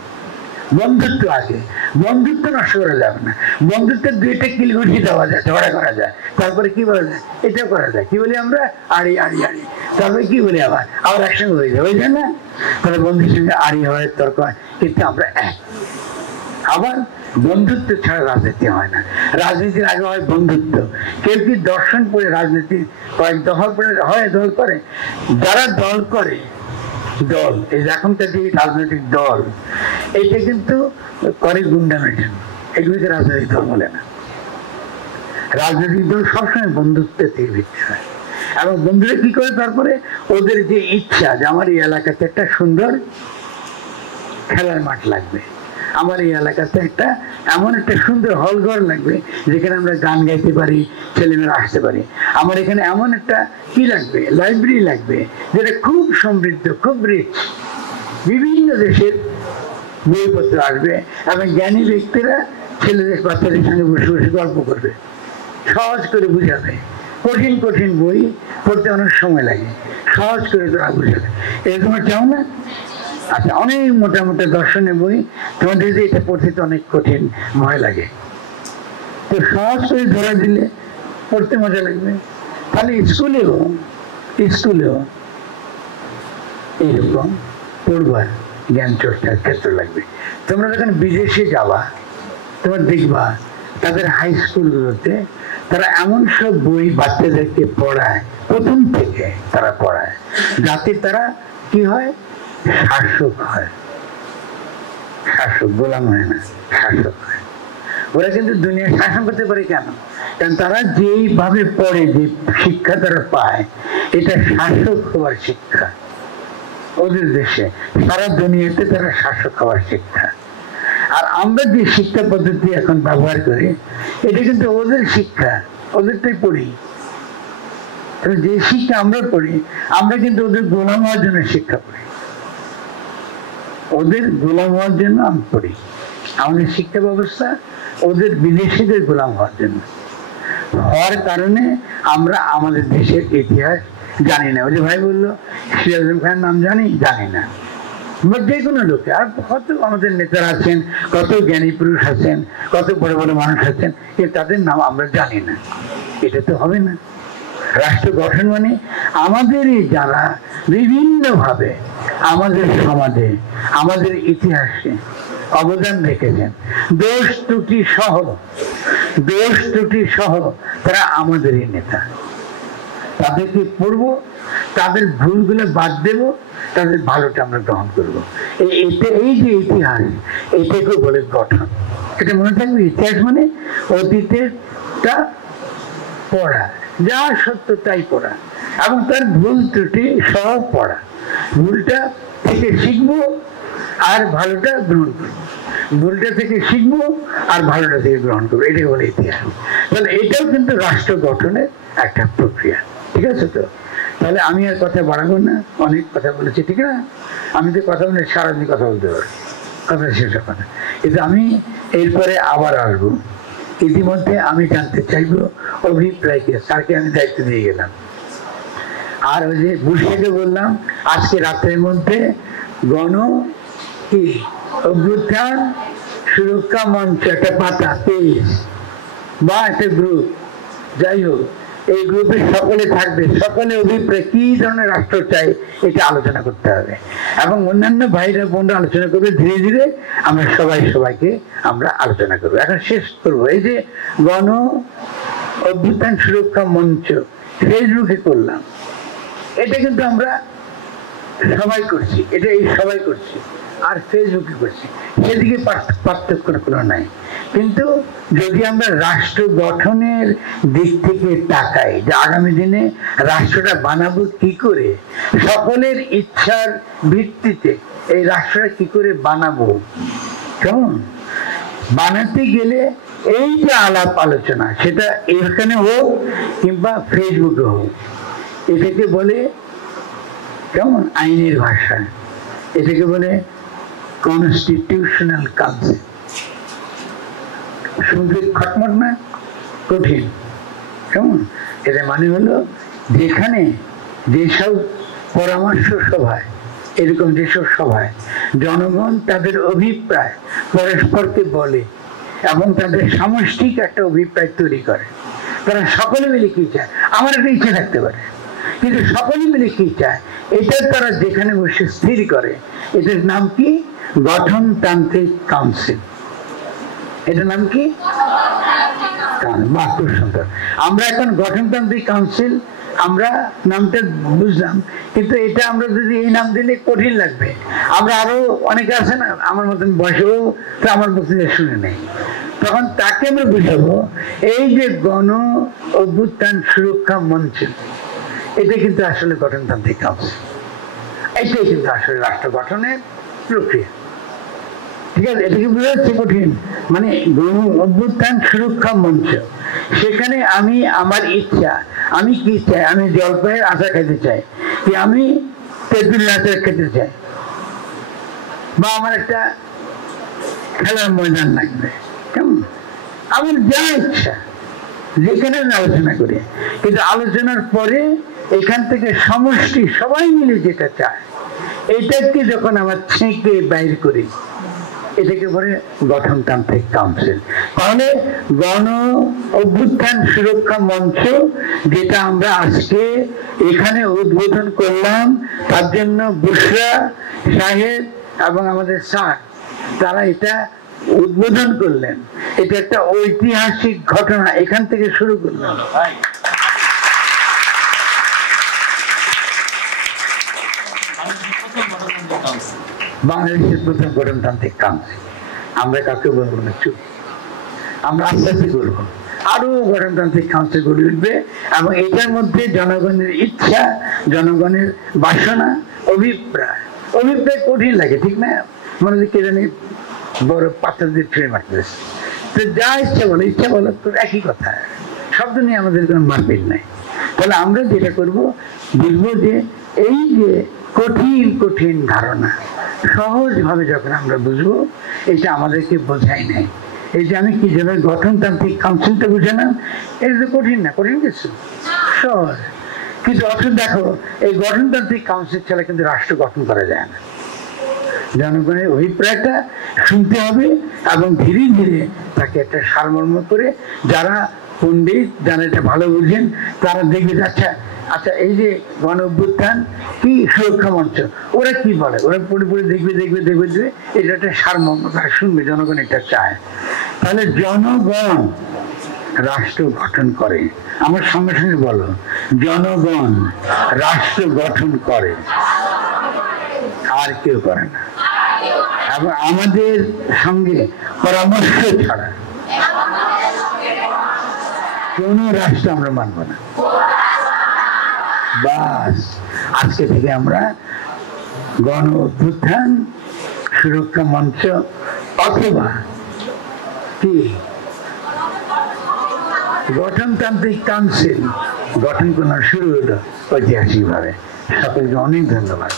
বন্ধুত্ব আগে, বন্ধুত্ব নষ্ট করা যাবে না। বন্ধুত্বের দুইটা কিল ঘুষি দেওয়া যায়, ঝগড়া করা যায়, তারপরে কি বলা যায়? এটা করা যায়, কি বলি আমরা? আড়ি আড়ি আড়ি। তারপরে কি বলি? আবার একসঙ্গে হয়ে যায়, হয়ে যায় না? তাহলে বন্ধুর সঙ্গে আড়ি হয়, তর্ক হয়, কিন্তু আমরা এক। আবার বন্ধুত্ব ছাড়া রাজনীতি হয় না। রাজনীতির আগে হয় বন্ধুত্ব। কেউ কি দর্শন পড়ে রাজনীতি কয়েক দফা পড়ে হয়, দল করে? যারা দল করে, দল, এই এখনকার যে রাজনৈতিক দল, এটা কিন্তু করে গুন্ডামের জন্য। এগুলিকে রাজনৈতিক দল বলে না। রাজনৈতিক দল সবসময় বন্ধুত্বের থেকে ভিত্তি হয়। এবং বন্ধুরা কি করে? তারপরে ওদের যে ইচ্ছা যে আমার এই এলাকাতে একটা সুন্দর খেলার মাঠ লাগবে, আমার এই এলাকাতে একটা এমন একটা সুন্দর হলঘর লাগবে যেখানে আমরা গান গাইতে পারি, ছেলেমেয়েরা আসতে পারি। আমার এখানে এমন একটা কি লাগবে? লাইব্রেরি লাগবে, যেটা খুব সমৃদ্ধ, খুব রিচ, বিভিন্ন দেশের বইপত্র আসবে এবং জ্ঞানী ব্যক্তিরা ছেলেদের বাচ্চাদের সঙ্গে বসে বসে গল্প করবে, সহজ করে বুঝাবে। কঠিন কঠিন বই পড়তে অনেক সময় লাগে, সহজ করে তোরা বুঝাবে। এরকম চাও না? আচ্ছা, অনেক মোটা মোটা দর্শনের বই তোমাদের যে এটা পড়তে তো অনেক কঠিন, ভয় লাগে, তো সহজ করে ধরা দিলে পড়তে মজা লাগবে। তাহলে স্কুলেও এইরকম পড়বার জ্ঞান চর্চার ক্ষেত্র লাগবে। তোমরা যখন বিদেশে যাবা, তোমরা দেখবা তাদের হাই স্কুলগুলোতে তারা এমন সব বই বাচ্চাদেরকে পড়ায়, প্রথম থেকে তারা পড়ায়, যাতে তারা কি হয়? শাসক হয়। শাসক, গোলাম হয় না, শাসক হয়। ওরা কিন্তু দুনিয়া শাসন করতে পারে কেন? কারণ তারা যেইভাবে পড়ে, যে শিক্ষা তারা পায়, এটা শাসক হওয়ার শিক্ষা। ওদের দেশে সারা দুনিয়াতে তারা শাসক হওয়ার শিক্ষা। আর আমরা যে শিক্ষা পদ্ধতি এখন ব্যবহার করি, এটা কিন্তু ওদের শিক্ষা, ওদেরটাই পড়ি। যে শিক্ষা আমরা পড়ি, আমরা কিন্তু ওদের গোলাম হওয়ার জন্য শিক্ষা পড়ি, ওদের গোলাম হওয়ার জন্য আমি পড়ি। আমাদের শিক্ষা ব্যবস্থা ওদের বিদেশিদের গোলাম হওয়ার জন্য, হওয়ার কারণে আমরা আমাদের দেশের ইতিহাস জানি না। ওই যে ভাই বললো সিরাজ আজম খানের নাম জানি না, যে কোনো লোকে। আর কত আমাদের নেতারা আছেন, কত জ্ঞানী পুরুষ আছেন, কত বড় বড় মানুষ আছেন, কিন্তু তাদের নাম আমরা জানি না। এটা তো হবে না। রাষ্ট্র গঠন মানে আমাদেরই যারা বিভিন্নভাবে আমাদের সমাজে, আমাদের ইতিহাসে অবদান রেখেছেন, দোষ ত্রুটি সহ তারা আমাদেরই নেতা। তাদেরকে পড়বো, তাদের ভুলগুলো বাদ দেব, তাদের ভালোটা আমরা গ্রহণ করবো। এই যে ইতিহাস, এটাকে বলে গঠন। এটা মনে থাকবে, ইতিহাস মানে অতীতেরটা পড়া, যা সত্য তাই পড়া, এবং তার ভুল ত্রুটি সব পড়া। ভুলটা থেকে শিখবো আর ভালোটা গ্রহণ করবো, ভুলটা থেকে শিখবো আর ভালোটা থেকে গ্রহণ করবো, এটাকে বলে ইতিহাস। তাহলে এটাও কিন্তু রাষ্ট্র গঠনের একটা প্রক্রিয়া। ঠিক আছে তো? তাহলে আমি আর কথা বাড়াবো না, অনেক কথা বলেছি, ঠিক না? আমি তো কথা বলে সারাদিন কথা বলতে পারি, কথা শেষ হবে না। কিন্তু আমি এরপরে আবার আসবো। ইতিমধ্যে আমি জানতে চাইবো অভিপ্রায়কে, স্যারকে আমি দায়িত্ব দিয়ে গেলাম। আর ওই যে বুঝতে বললাম আজকে রাতের মধ্যে গণ কি অভ্যুত্থান সুরক্ষা মঞ্চ একটা পাতা পেজ বা একটা গ্রুপ, যাই হোক, এই গ্রুপে সকলে থাকবে, সকলে অভিপ্রায় কি ধরনের রাষ্ট্র চাই এটা আলোচনা করতে হবে, এবং অন্যান্য ভাইরা বোনরা আলোচনা করবে। ধীরে ধীরে আমরা সবাইকে আমরা আলোচনা করবো। এখন শেষ করবো, এই যে গণ অভ্যুত্থান সুরক্ষা মঞ্চ ফেসবুকে করলাম, এটা কিন্তু আমরা সবাই করছি, এটা এই সবাই করছি, আর ফেসবুকে করছি, সেদিকে পার্থক্য কোনো নাই। কিন্তু যদি আমরা রাষ্ট্র গঠনের দিক থেকে তাকাই, যে আগামী দিনে রাষ্ট্রটা বানাবো কি করে, সকলের ইচ্ছার ভিত্তিতে এই রাষ্ট্রটা কি করে বানাবো, কেমন বানাতে গেলে এই যে আলাপ আলোচনা, সেটা এখানে হোক কিংবা ফেসবুকে হোক, এটাকে বলে কেমন আইনের ভাষায়, এটাকে বলে কনস্টিটিউশনাল কাউন্সিল। শুনতে খটমট না, কঠিন, কেমন? এটা মানে হলো যেখানে যেসব পরামর্শ সভায়, এরকম যেসব সভায় জনগণ তাদের অভিপ্রায় পরস্পরকে বলে এবং তাদের সামষ্টিক একটা অভিপ্রায় তৈরি করে, তারা সকলে মিলে কি চায়, আমার একটা ইচ্ছে থাকতে পারে, কিন্তু সকলে মিলে কি চায় এটা তারা যেখানে বসে স্থির করে, এটার নাম কি? গঠনতান্ত্রিক কাউন্সিল। এটার নাম কি? খুব সুন্দর। আমরা এখন গঠনতান্ত্রিক কাউন্সিল আমরা নামটা বুঝলাম, কিন্তু এটা আমরা যদি এই নাম দিলে কঠিন লাগবে। আমরা আরো অনেকে আছে না আমার মতন বয়সেও তো আমার বক্তৃতা শুনে নেই, তখন তাকে আমরা বুঝাবো এই যে গণ অভ্যুত্থান সুরক্ষা মঞ্চ, এটা কিন্তু আসলে গঠনতান্ত্রিক কাউন্সিল, এটাই কিন্তু আসলে রাষ্ট্র গঠনের প্রক্রিয়া। ঠিক আছে? এটাকে বোঝা যাচ্ছে কঠিন, মানে গণ অভ্যুত্থান সুরক্ষা মঞ্চ, সেখানে আমি আমার ইচ্ছা, আমি কি চাই, আমি জলপাইয়ের আচার খেতে চাই, কি আমি তেঁতুলের আচার খেতে চাই, বা আমার একটা খেলার ময়দান লাগবে, কেমন, আমার যা ইচ্ছা যেখানে আলোচনা করি, কিন্তু আলোচনার পরে এখান থেকে সমষ্টি সবাই মিলে যেটা চায়, এটাকে যখন আমার ছেঁকে বাইর করি, এটাকে বলে গঠনতান্ত্রিক কাউন্সিল। তাহলে গণ অভ্যুত্থান সুরক্ষা মঞ্চ, যেটা আমরা আজকে এখানে উদ্বোধন করলাম, তার জন্য বুশরা সাহেব এবং আমাদের স্যার তারা এটা উদ্বোধন করলেন। এটা একটা ঐতিহাসিক ঘটনা, এখান থেকে শুরু করলাম। বাংলাদেশের প্রথম গঠনতান্ত্রিক কাউন্সিল। আমরা কাকে বলবো না, চুপ, আমরা আস্তে আস্তে করবো, আরো গঠনতান্ত্রিক কাউন্সিল গড়ে উঠবে, এবং এটার মধ্যে জনগণের ইচ্ছা, জনগণের বাসনা, অভিপ্রায় কঠিন লাগে, ঠিক না? মনে হচ্ছে কে জানি বড় পাথর দিয়ে ট্রে মারতেছে, তো যা ইচ্ছা বলো তো একই কথা, শব্দ নিয়ে আমাদের কোনো মারপিট নাই। তাহলে আমরা যেটা করবো, বুঝবো যে এই যে কঠিন কঠিন ধারণা সহজভাবে যখন আমরা বুঝবো, এটা আমাদেরকে বোঝাই নাই। এই যে আমি কি যেভাবে গঠনতান্ত্রিক কাউন্সিলটা বুঝালাম, এটা তো কঠিন না, কঠিন কিছু, সহজ। কিন্তু অথচ দেখো, এই গঠনতান্ত্রিক কাউন্সিল ছাড়া কিন্তু রাষ্ট্র গঠন করা যায় না। জনগণের অভিপ্রায়টা শুনতে হবে এবং ধীরে ধীরে তাকে একটা সারমর্ম করে, যারা পণ্ডিত, যারা এটা ভালো বুঝেন, তারা দেখবে আচ্ছা আচ্ছা এই যে গণ অভ্যুত্থান কি সুরক্ষা মঞ্চ, ওরা কি বলে, ওরা পড়ে পড়ে দেখবে এটা একটা সারমর্ম, তারা শুনবে, জনগণ এটা চায়। তাহলে জনগণ রাষ্ট্র গঠন করে। আমার সঙ্গে সঙ্গে বলো, জনগণ রাষ্ট্র গঠন করে, আর কেউ করে না। এবং আমাদের সঙ্গে পরামর্শ ছাড়া কোন রাষ্ট্র আমরা মানব না। বাস, আজকে থেকে আমরা গণ অভ্যুত্থান সুরক্ষা মঞ্চ অথবা কি গঠনতান্ত্রিক কাউন্সিল গঠন করার শুরু হলো ঐতিহাসিক ভাবে। সকলকে অনেক ধন্যবাদ।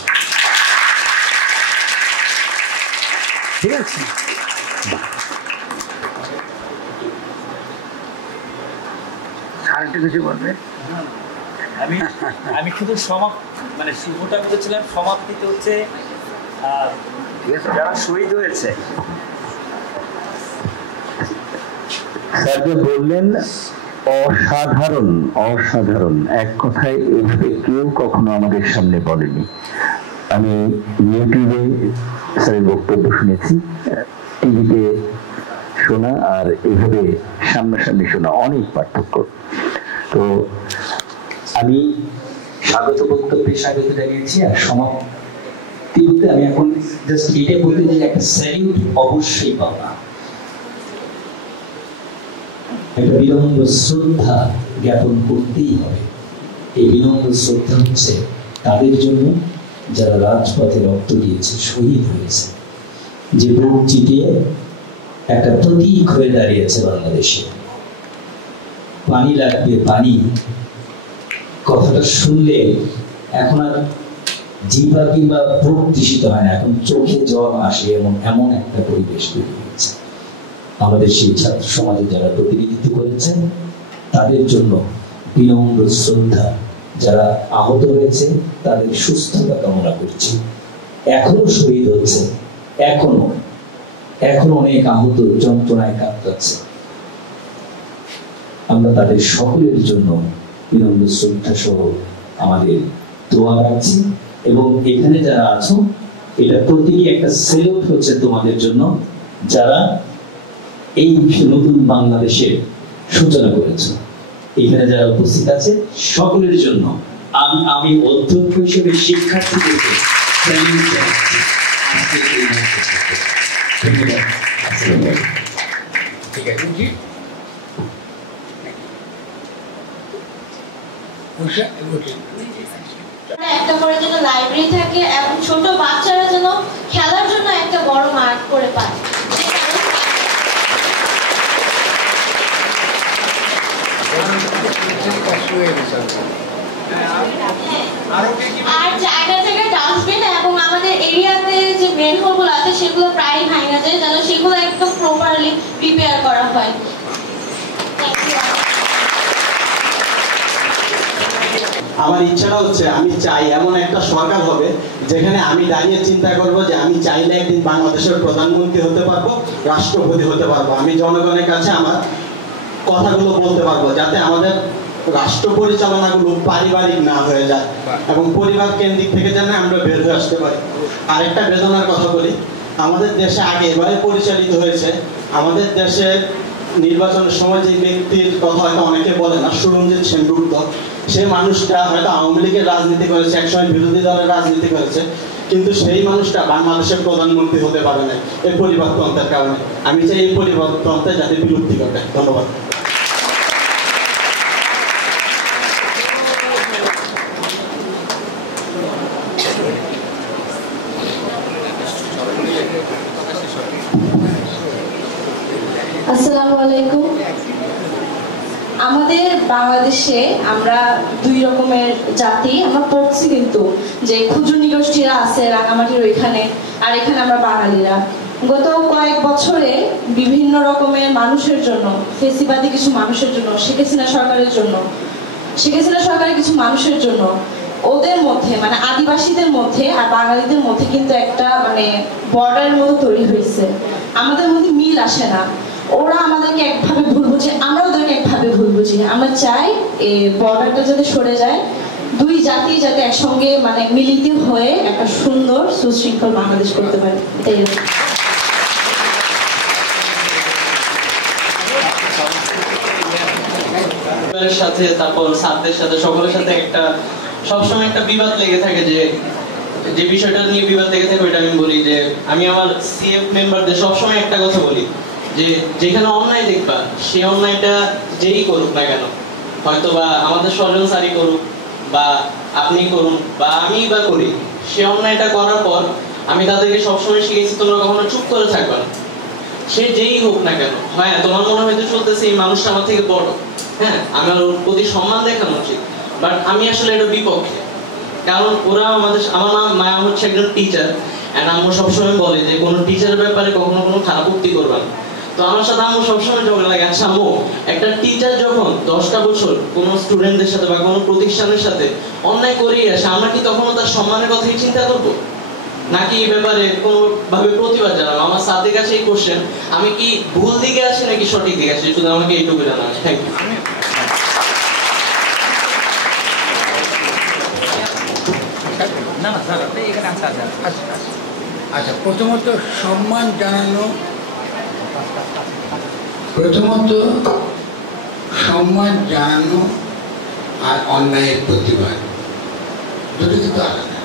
ঠিক আছে, আরেকটা কিছু বলবে? আমি শুধু মানে শুভটা বলেছিলাম, সমাপ্তিতে হচ্ছে যারা শহীদ হয়েছে। স্যার যে বললেন অসাধারণ, অসাধারণ, এক কথায় এভাবে কেউ কখনো আমাদের সামনে বলেনি। আমি ইউটিউবে স্যারের বক্তব্য শুনেছি, টিভিতে শোনা আর এইভাবে সামনাসামনি শোনা অনেক পার্থক্য। তো আমি স্বাগত বক্তব্যে স্বাগত জানিয়েছি, আর সমাপ্তি বলতে আমি এখন জাস্ট এটা বলতে যে একটা স্যালিউট অবশ্যই পাওয়া, একটা বিনম্র শ্রদ্ধা জ্ঞাপন করতেই হবে। এই বিনম্র শ্রদ্ধা হচ্ছে তাদের জন্য যারা রাজপথে রক্ত দিয়েছে, শহীদ হয়েছে, যে বুক চিতিয়ে একটা প্রতীক হয়ে দাঁড়িয়েছে বাংলাদেশে। পানি লাগবে পানি, কথাটা শুনলে এখন আর জিহ্বা কিংবা বুক তৃষিত হয় না, এখন চোখে জল আসে, এমন একটা পরিবেশ তৈরি হয়েছে। আমাদের সেই ছাত্র সমাজে যারা প্রতিনিধিত্ব করেছেন তাদের জন্য বিনম্র শ্রদ্ধা। যারা আহত হয়েছে তাদের সুস্থতা কামনা করছি। এখনো শহীদ হচ্ছে, এখনো অনেক আহত যন্ত্রণায় কাতরাচ্ছে। আমরা তাদের সকলের জন্য বিনম্র শ্রদ্ধা সহ আমাদের দোয়া রাখছি। এবং এখানে যারা আছো, এটা প্রতিটি একটা সেলুট হচ্ছে তোমাদের জন্য, যারা এই নতুন বাংলাদেশের সূচনা করেছে। এখানে যারা উপস্থিত আছে সকলের জন্য আমি অধ্যক্ষ হিসেবে শিক্ষার্থীদেরকে একটা করে যেন লাইব্রেরি থাকে এবং ছোট বাচ্চারা যেন খেলার জন্য একটা বড় মাঠ করে পায়। আর জায়গায় জায়গায় ডাস্টবিন এবং আমাদের এরিয়াতে যে মেন হোলগুলো আছে সেগুলো প্রায় ভাঙা যায়, যেন সেগুলো একদম প্রপারলি প্রিপেয়ার করা হয়। আমার ইচ্ছাটা হচ্ছে, আমি চাই এমন একটা সরকার হবে যেখানে আমি দাঁড়িয়ে চিন্তা করব যে আমি চাইলে একদিন বাংলাদেশের প্রধানমন্ত্রী হতে পারবো, রাষ্ট্রপতি হতে পারবো। আমি জনগণের কাছে আমার কথাগুলো বলতে পারবো, যাতে আমাদের রাষ্ট্র পরিচালনাগুলো পারিবারিক না হয়ে যায় এবং পরিবার কেন্দ্রিক থেকে যেন আমরা বের হয়ে আসতে পারি। আরেকটা বেদনার কথা বলি, আমাদের দেশে আগে এবারে পরিচালিত হয়েছে, আমাদের দেশে নির্বাচনের সময় যে ব্যক্তির কথা হয়তো অনেকে বলে না, সুরঞ্জিত সেনগুপ্ত, সেই মানুষটা হয়তো আওয়ামী লীগের রাজনীতি করেছে, একসময় বিরোধী দলের রাজনীতি করেছে, কিন্তু সেই মানুষটা বাংলাদেশের প্রধানমন্ত্রী হতে পারে না এই পরিবারতন্ত্রের কারণে। আমি চাই এই পরিবারতন্ত্রে যাতে বিলুপ্তি ঘটে। ধন্যবাদ। আসসালামু আলাইকুম। আমাদের বাংলাদেশে আমরা দুই রকমের জাতি আমরা পড়ছি, কিন্তু যে ক্ষুদ্র নিগোষ্ঠীরা আছে রাঙামাটির ওইখানে, আর এখানে আমরা বাঙালিরা। গত কয়েক বছরে বিভিন্ন রকমের মানুষের জন্য, ফেসিবাদী কিছু মানুষের জন্য, শেখ হাসিনা সরকারের কিছু মানুষের জন্য, ওদের মধ্যে মানে আদিবাসীদের মধ্যে আর বাঙালিদের মধ্যে কিন্তু একটা মানে বর্ডারের মতো তৈরি হয়েছে। আমাদের মধ্যে মিল আসে না। ওরা আমাদেরকে একভাবে ভুল বুঝে, আমরা ওদেরকে একভাবে ভুল বুঝি। আমরা চাই এই বর্ডারটা যাতে সরে যায়, দুই জাতি যাতে একসঙ্গে মানে মিলিত হয়ে একটা সুন্দর সুশৃঙ্খল বাংলাদেশ করতে পারে। এটাই পরিবারের সাথে, তারপর স্যারদের সাথে, সকলের সাথে একটা সবসময় একটা বিবাদ লেগে থাকে। যে বিষয়টা নিয়ে বিবাদ লেগে থাকে ওইটা আমি বলি যে আমি আমার সিএফ মেম্বারদের সবসময় একটা কথা বলি যে যেখানে অন্যায় দেখবা সেই অন্যায়টা যেই করুক না কেন, হয়তো বা আমাদের স্বজন সারি করুক বা আপনি করুন বা আমি বা করি, সে অন্যায়টা করার পর আমি তাদেরকে সবসময় শিখেছি তোমরা কখনো চুপ করে থাকবে না, সে যেই হোক না কেন। হ্যাঁ, তোমার মনে হয়তো চলতেছে এই মানুষটা আমার থেকে বড়, হ্যাঁ আমার ওর প্রতি সম্মান দেখানো উচিত, বাট আমি আসলে এটা বিপক্ষে। কারণ ওরা আমার মায়া হচ্ছে একজন টিচার, এন্ড আম্মু সবসময় বলে যে কোনো টিচারের ব্যাপারে কখনো কোনো খারাপ উক্তি করবে না। তো আমার সাথে আম্মু সবসময় ঝগড়া লাগে, আচ্ছা আম্মু, একটা টিচার যখন 10টা বছর কোনো স্টুডেন্টদের সাথে বা কোনো প্রতিষ্ঠানের সাথে অন্যায় করেই আসে, আমরা কি তখনও তার সম্মানের কথাই চিন্তা করবো, নাকি এই ব্যাপারে কোনো ভাবে প্রতিবাদ জানাবো? আমার স্যারদের কাছে এই কোশ্চেন, আমি কি ভুল দিকে আছি নাকি সঠিক দিকে আছি, শুধু আমাকে এইটুকু জানা আছে। Thank you. আচ্ছা, প্রথমত সম্মান জানানো, আর অন্যায়ের প্রতিবাদ দুটো কিন্তু আলাদা।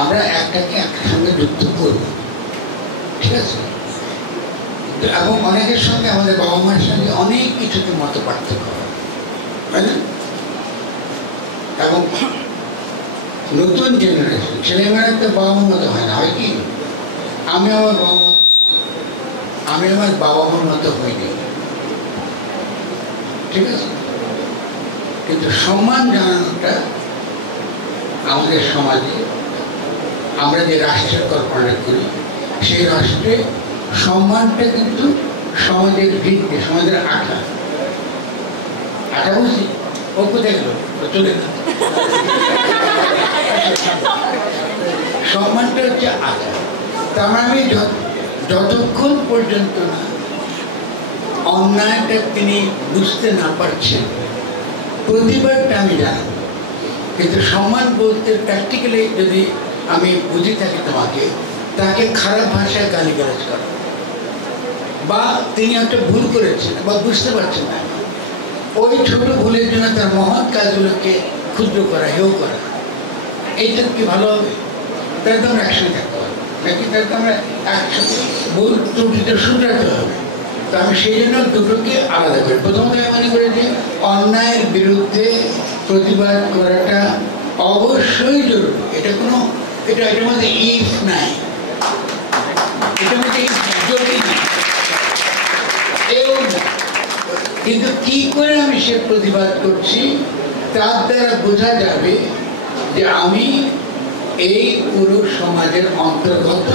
আমরা একটাকে একটার সঙ্গে যুক্ত করব, ঠিক আছে? এবং অনেকের সঙ্গে আমাদের বাবা মায়ের সঙ্গে অনেক কিছুতে মত পার্থক্য হয়, তাই না? এবং নতুন জেনারেশন ছেলেমেয়েরা তো বাবা মার মতো হয় না, হয় কি? আমি আমার বাবা মার মতো হইনি, ঠিক আছে? কিন্তু সম্মান জানানোটা আমাদের সমাজে, আমরা যে রাষ্ট্রের কল্পনা করি সেই রাষ্ট্রে সম্মানটা কিন্তু সমাজের ভিত্তি, সমাজের আঠা বুঝি। ও কোথায় গেল? চলে গেল। সম্মানটা হচ্ছে আঠা। তার আমি যতক্ষণ পর্যন্ত না অন্যায়টা তিনি বুঝতে না পারছেন, প্রতিবাদটা আমি জানাব। কিন্তু সম্মান বলতে প্র্যাকটিক্যালি যদি আমি বুঝে থাকি তোমাকে, তাকে খারাপ ভাষায় গালিগালাজ করা, বা তিনি একটা ভুল করেছেন বা বুঝতে পারছেন না, ওই ছোট ভুলের জন্য তার মহৎ কাজগুলোকে ক্ষুদ্র করা, হেয় করা, এইটা কি ভালো হবে? তাহলে তো আমরা একসঙ্গে থাকতে হবে নাকি? তাহলে তো আমরা একসাথে ভুল ত্রুটিটা শুধরাতে হবে। তো আমি সেই জন্য দুটোকে আলাদা করি। প্রথমত আমি মনে করি যে অন্যায়ের বিরুদ্ধে প্রতিবাদ করাটা অবশ্যই জরুরি। এটার মধ্যে ইফ নাই, এটার মধ্যে জরুরি নাই, কিন্তু কি করে আমি সে প্রতিবাদ করছি তার দ্বারা বোঝা যাবে যে আমি এই পুরো সমাজের অন্তর্গত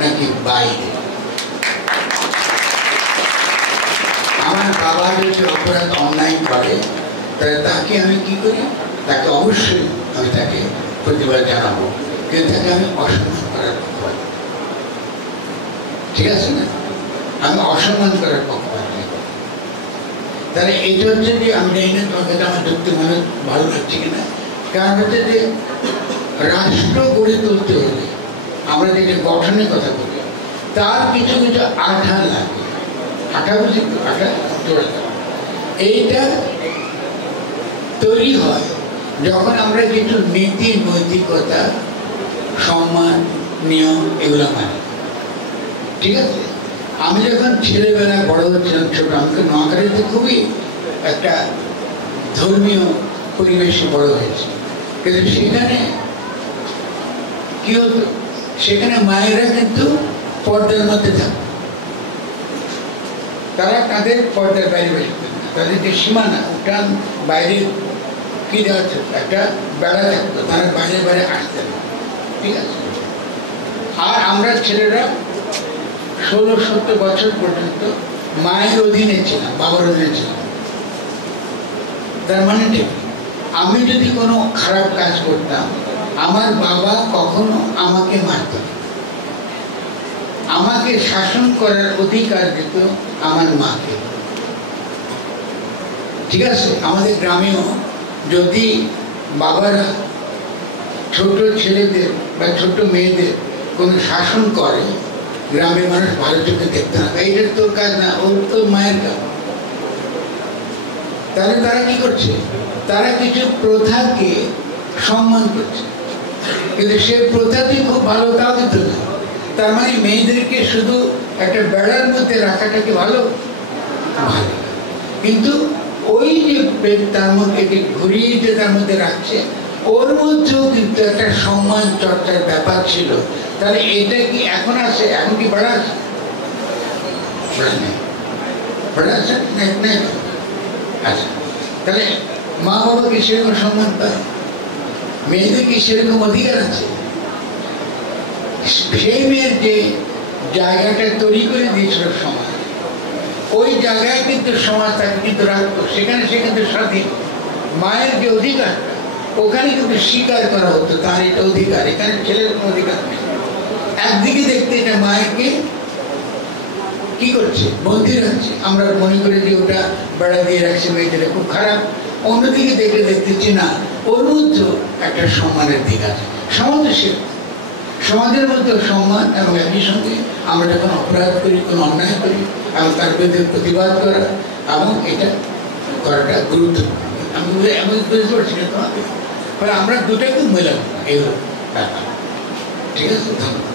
নাকি বাইরে। আমার বাবা যদি অপরাধ অন্যায় করে তাহলে তাকে আমি কি করি? তাকে অবশ্যই আমি তাকে প্রতিবাদ জানাবো, কিন্তু তাকে আমি অসম্মান করার পক্ষপাত, ঠিক আছে না? আমি অসম্মান করার পক্ষপাত নেই। তাহলে এটা হচ্ছে যে আমি জানি না তোমার কাছে আমার যুক্তি মনে ভালো লাগছে কিনা। কারণ হচ্ছে যে রাষ্ট্র গড়ে তুলতে হলে আমরা যেটা গঠনের কথা বলি তার কিছু কিছু আঠা লাগে। আঠা বুঝি তো, আঠা জোড়া দেওয়া, এইটা তৈরি হয় যখন আমরা কিছু নীতি নৈতিকতা, সম্মান, নিয়ম এগুলো মানি, ঠিক আছে? আমি যখন ছেলেবেলায় বড় হচ্ছিলাম, ছোট, আমাকে নোয়াখালীতে খুবই একটা ধর্মীয় পরিবেশে বড় হয়েছে, কিন্তু সেখানে কি হতো? সেখানে মায়েরা কিন্তু পর্দার মধ্যে থাকত, তারা তাদের পর্দার বাইরে বসতেন না, তাদের যে সীমানা উঠান বাইরে কি দেওয়া হচ্ছে একটা বেড়া থাকতো, তারা বাইরে বাইরে আসতেন, ঠিক আছে? আর আমরা ছেলেরা 16-17 বছর পর্যন্ত মায়ের অধীনে ছিলাম, বাবার অধীনে ছিলাম। তার মানে ঠিক আমি যদি কোনো খারাপ কাজ করতাম, আমার বাবা কখনো আমাকে মারত না, আমাকে শাসন করার অধিকার দিত আমার মাকে, ঠিক আছে? আমাদের গ্রামেও যদি বাবারা ছোট ছেলেদের বা ছোট মেয়েদের কোনো শাসন করে, গ্রামের মানুষ ভালো চোখে দেখতে না, এইটা তোর কাজ না, ওর তোর মায়ের কাজ, তাহলে তারা কি করছে? তারা কিছু প্রথাকে সম্মান করছে, কিন্তু সে প্রথাটি খুব ভালো তাও কিন্তু না। তার মানে মেয়েদেরকে শুধু একটা বেড়ার মধ্যে রাখাটাকে ভালো, কিন্তু ওই যে তার মধ্যে ঘুরিয়ে যে তার মধ্যে রাখছে, ওর মধ্যেও কিন্তু একটা সম্মান চর্চার ব্যাপার ছিল। তাহলে এটা কি এখন আছে? এখন কি বেড়া আছে? আচ্ছা, তাহলে মা বাবা কি সেরকম সম্মান পায়? মেয়েদের কি সেরকম অধিকার আছে? সেই মেয়ের যে জায়গাটা তৈরি করে দিয়েছিল সমাজ, ওই জায়গায় কিন্তু সমাজ তাকে কিন্তু রাখতো, সেখানে সে কিন্তু স্বাধীন। মায়ের যে অধিকার ওখানে কিন্তু স্বীকার করা হতো, তার এটা অধিকার, এখানে ছেলের কোনো অধিকার নেই। একদিকে দেখতে এটা মায়েরকে কি করছে? বন্দী রাখছে। আমরা মনে করি যে ওটা বেড়া দিয়ে রাখছে মেয়েদের, খুব খারাপ। অন্যদিকে দেখে দেখতেছি না, ওর মধ্যেও একটা সম্মানের দিক আছে। সমাজের মধ্যে সম্মান, এবং একই সঙ্গে আমরা যখন অপরাধ করি, কোনো অন্যায় করি, এবং তার বিরুদ্ধে প্রতিবাদ করা, এবং এটা করাটা গুরুত্বপূর্ণ। আমি বুঝতে পারছি না তোমাকে, আমরা দুটাকে মেলাবো, এই ব্যাপার। ঠিক আছে, ধন্যবাদ।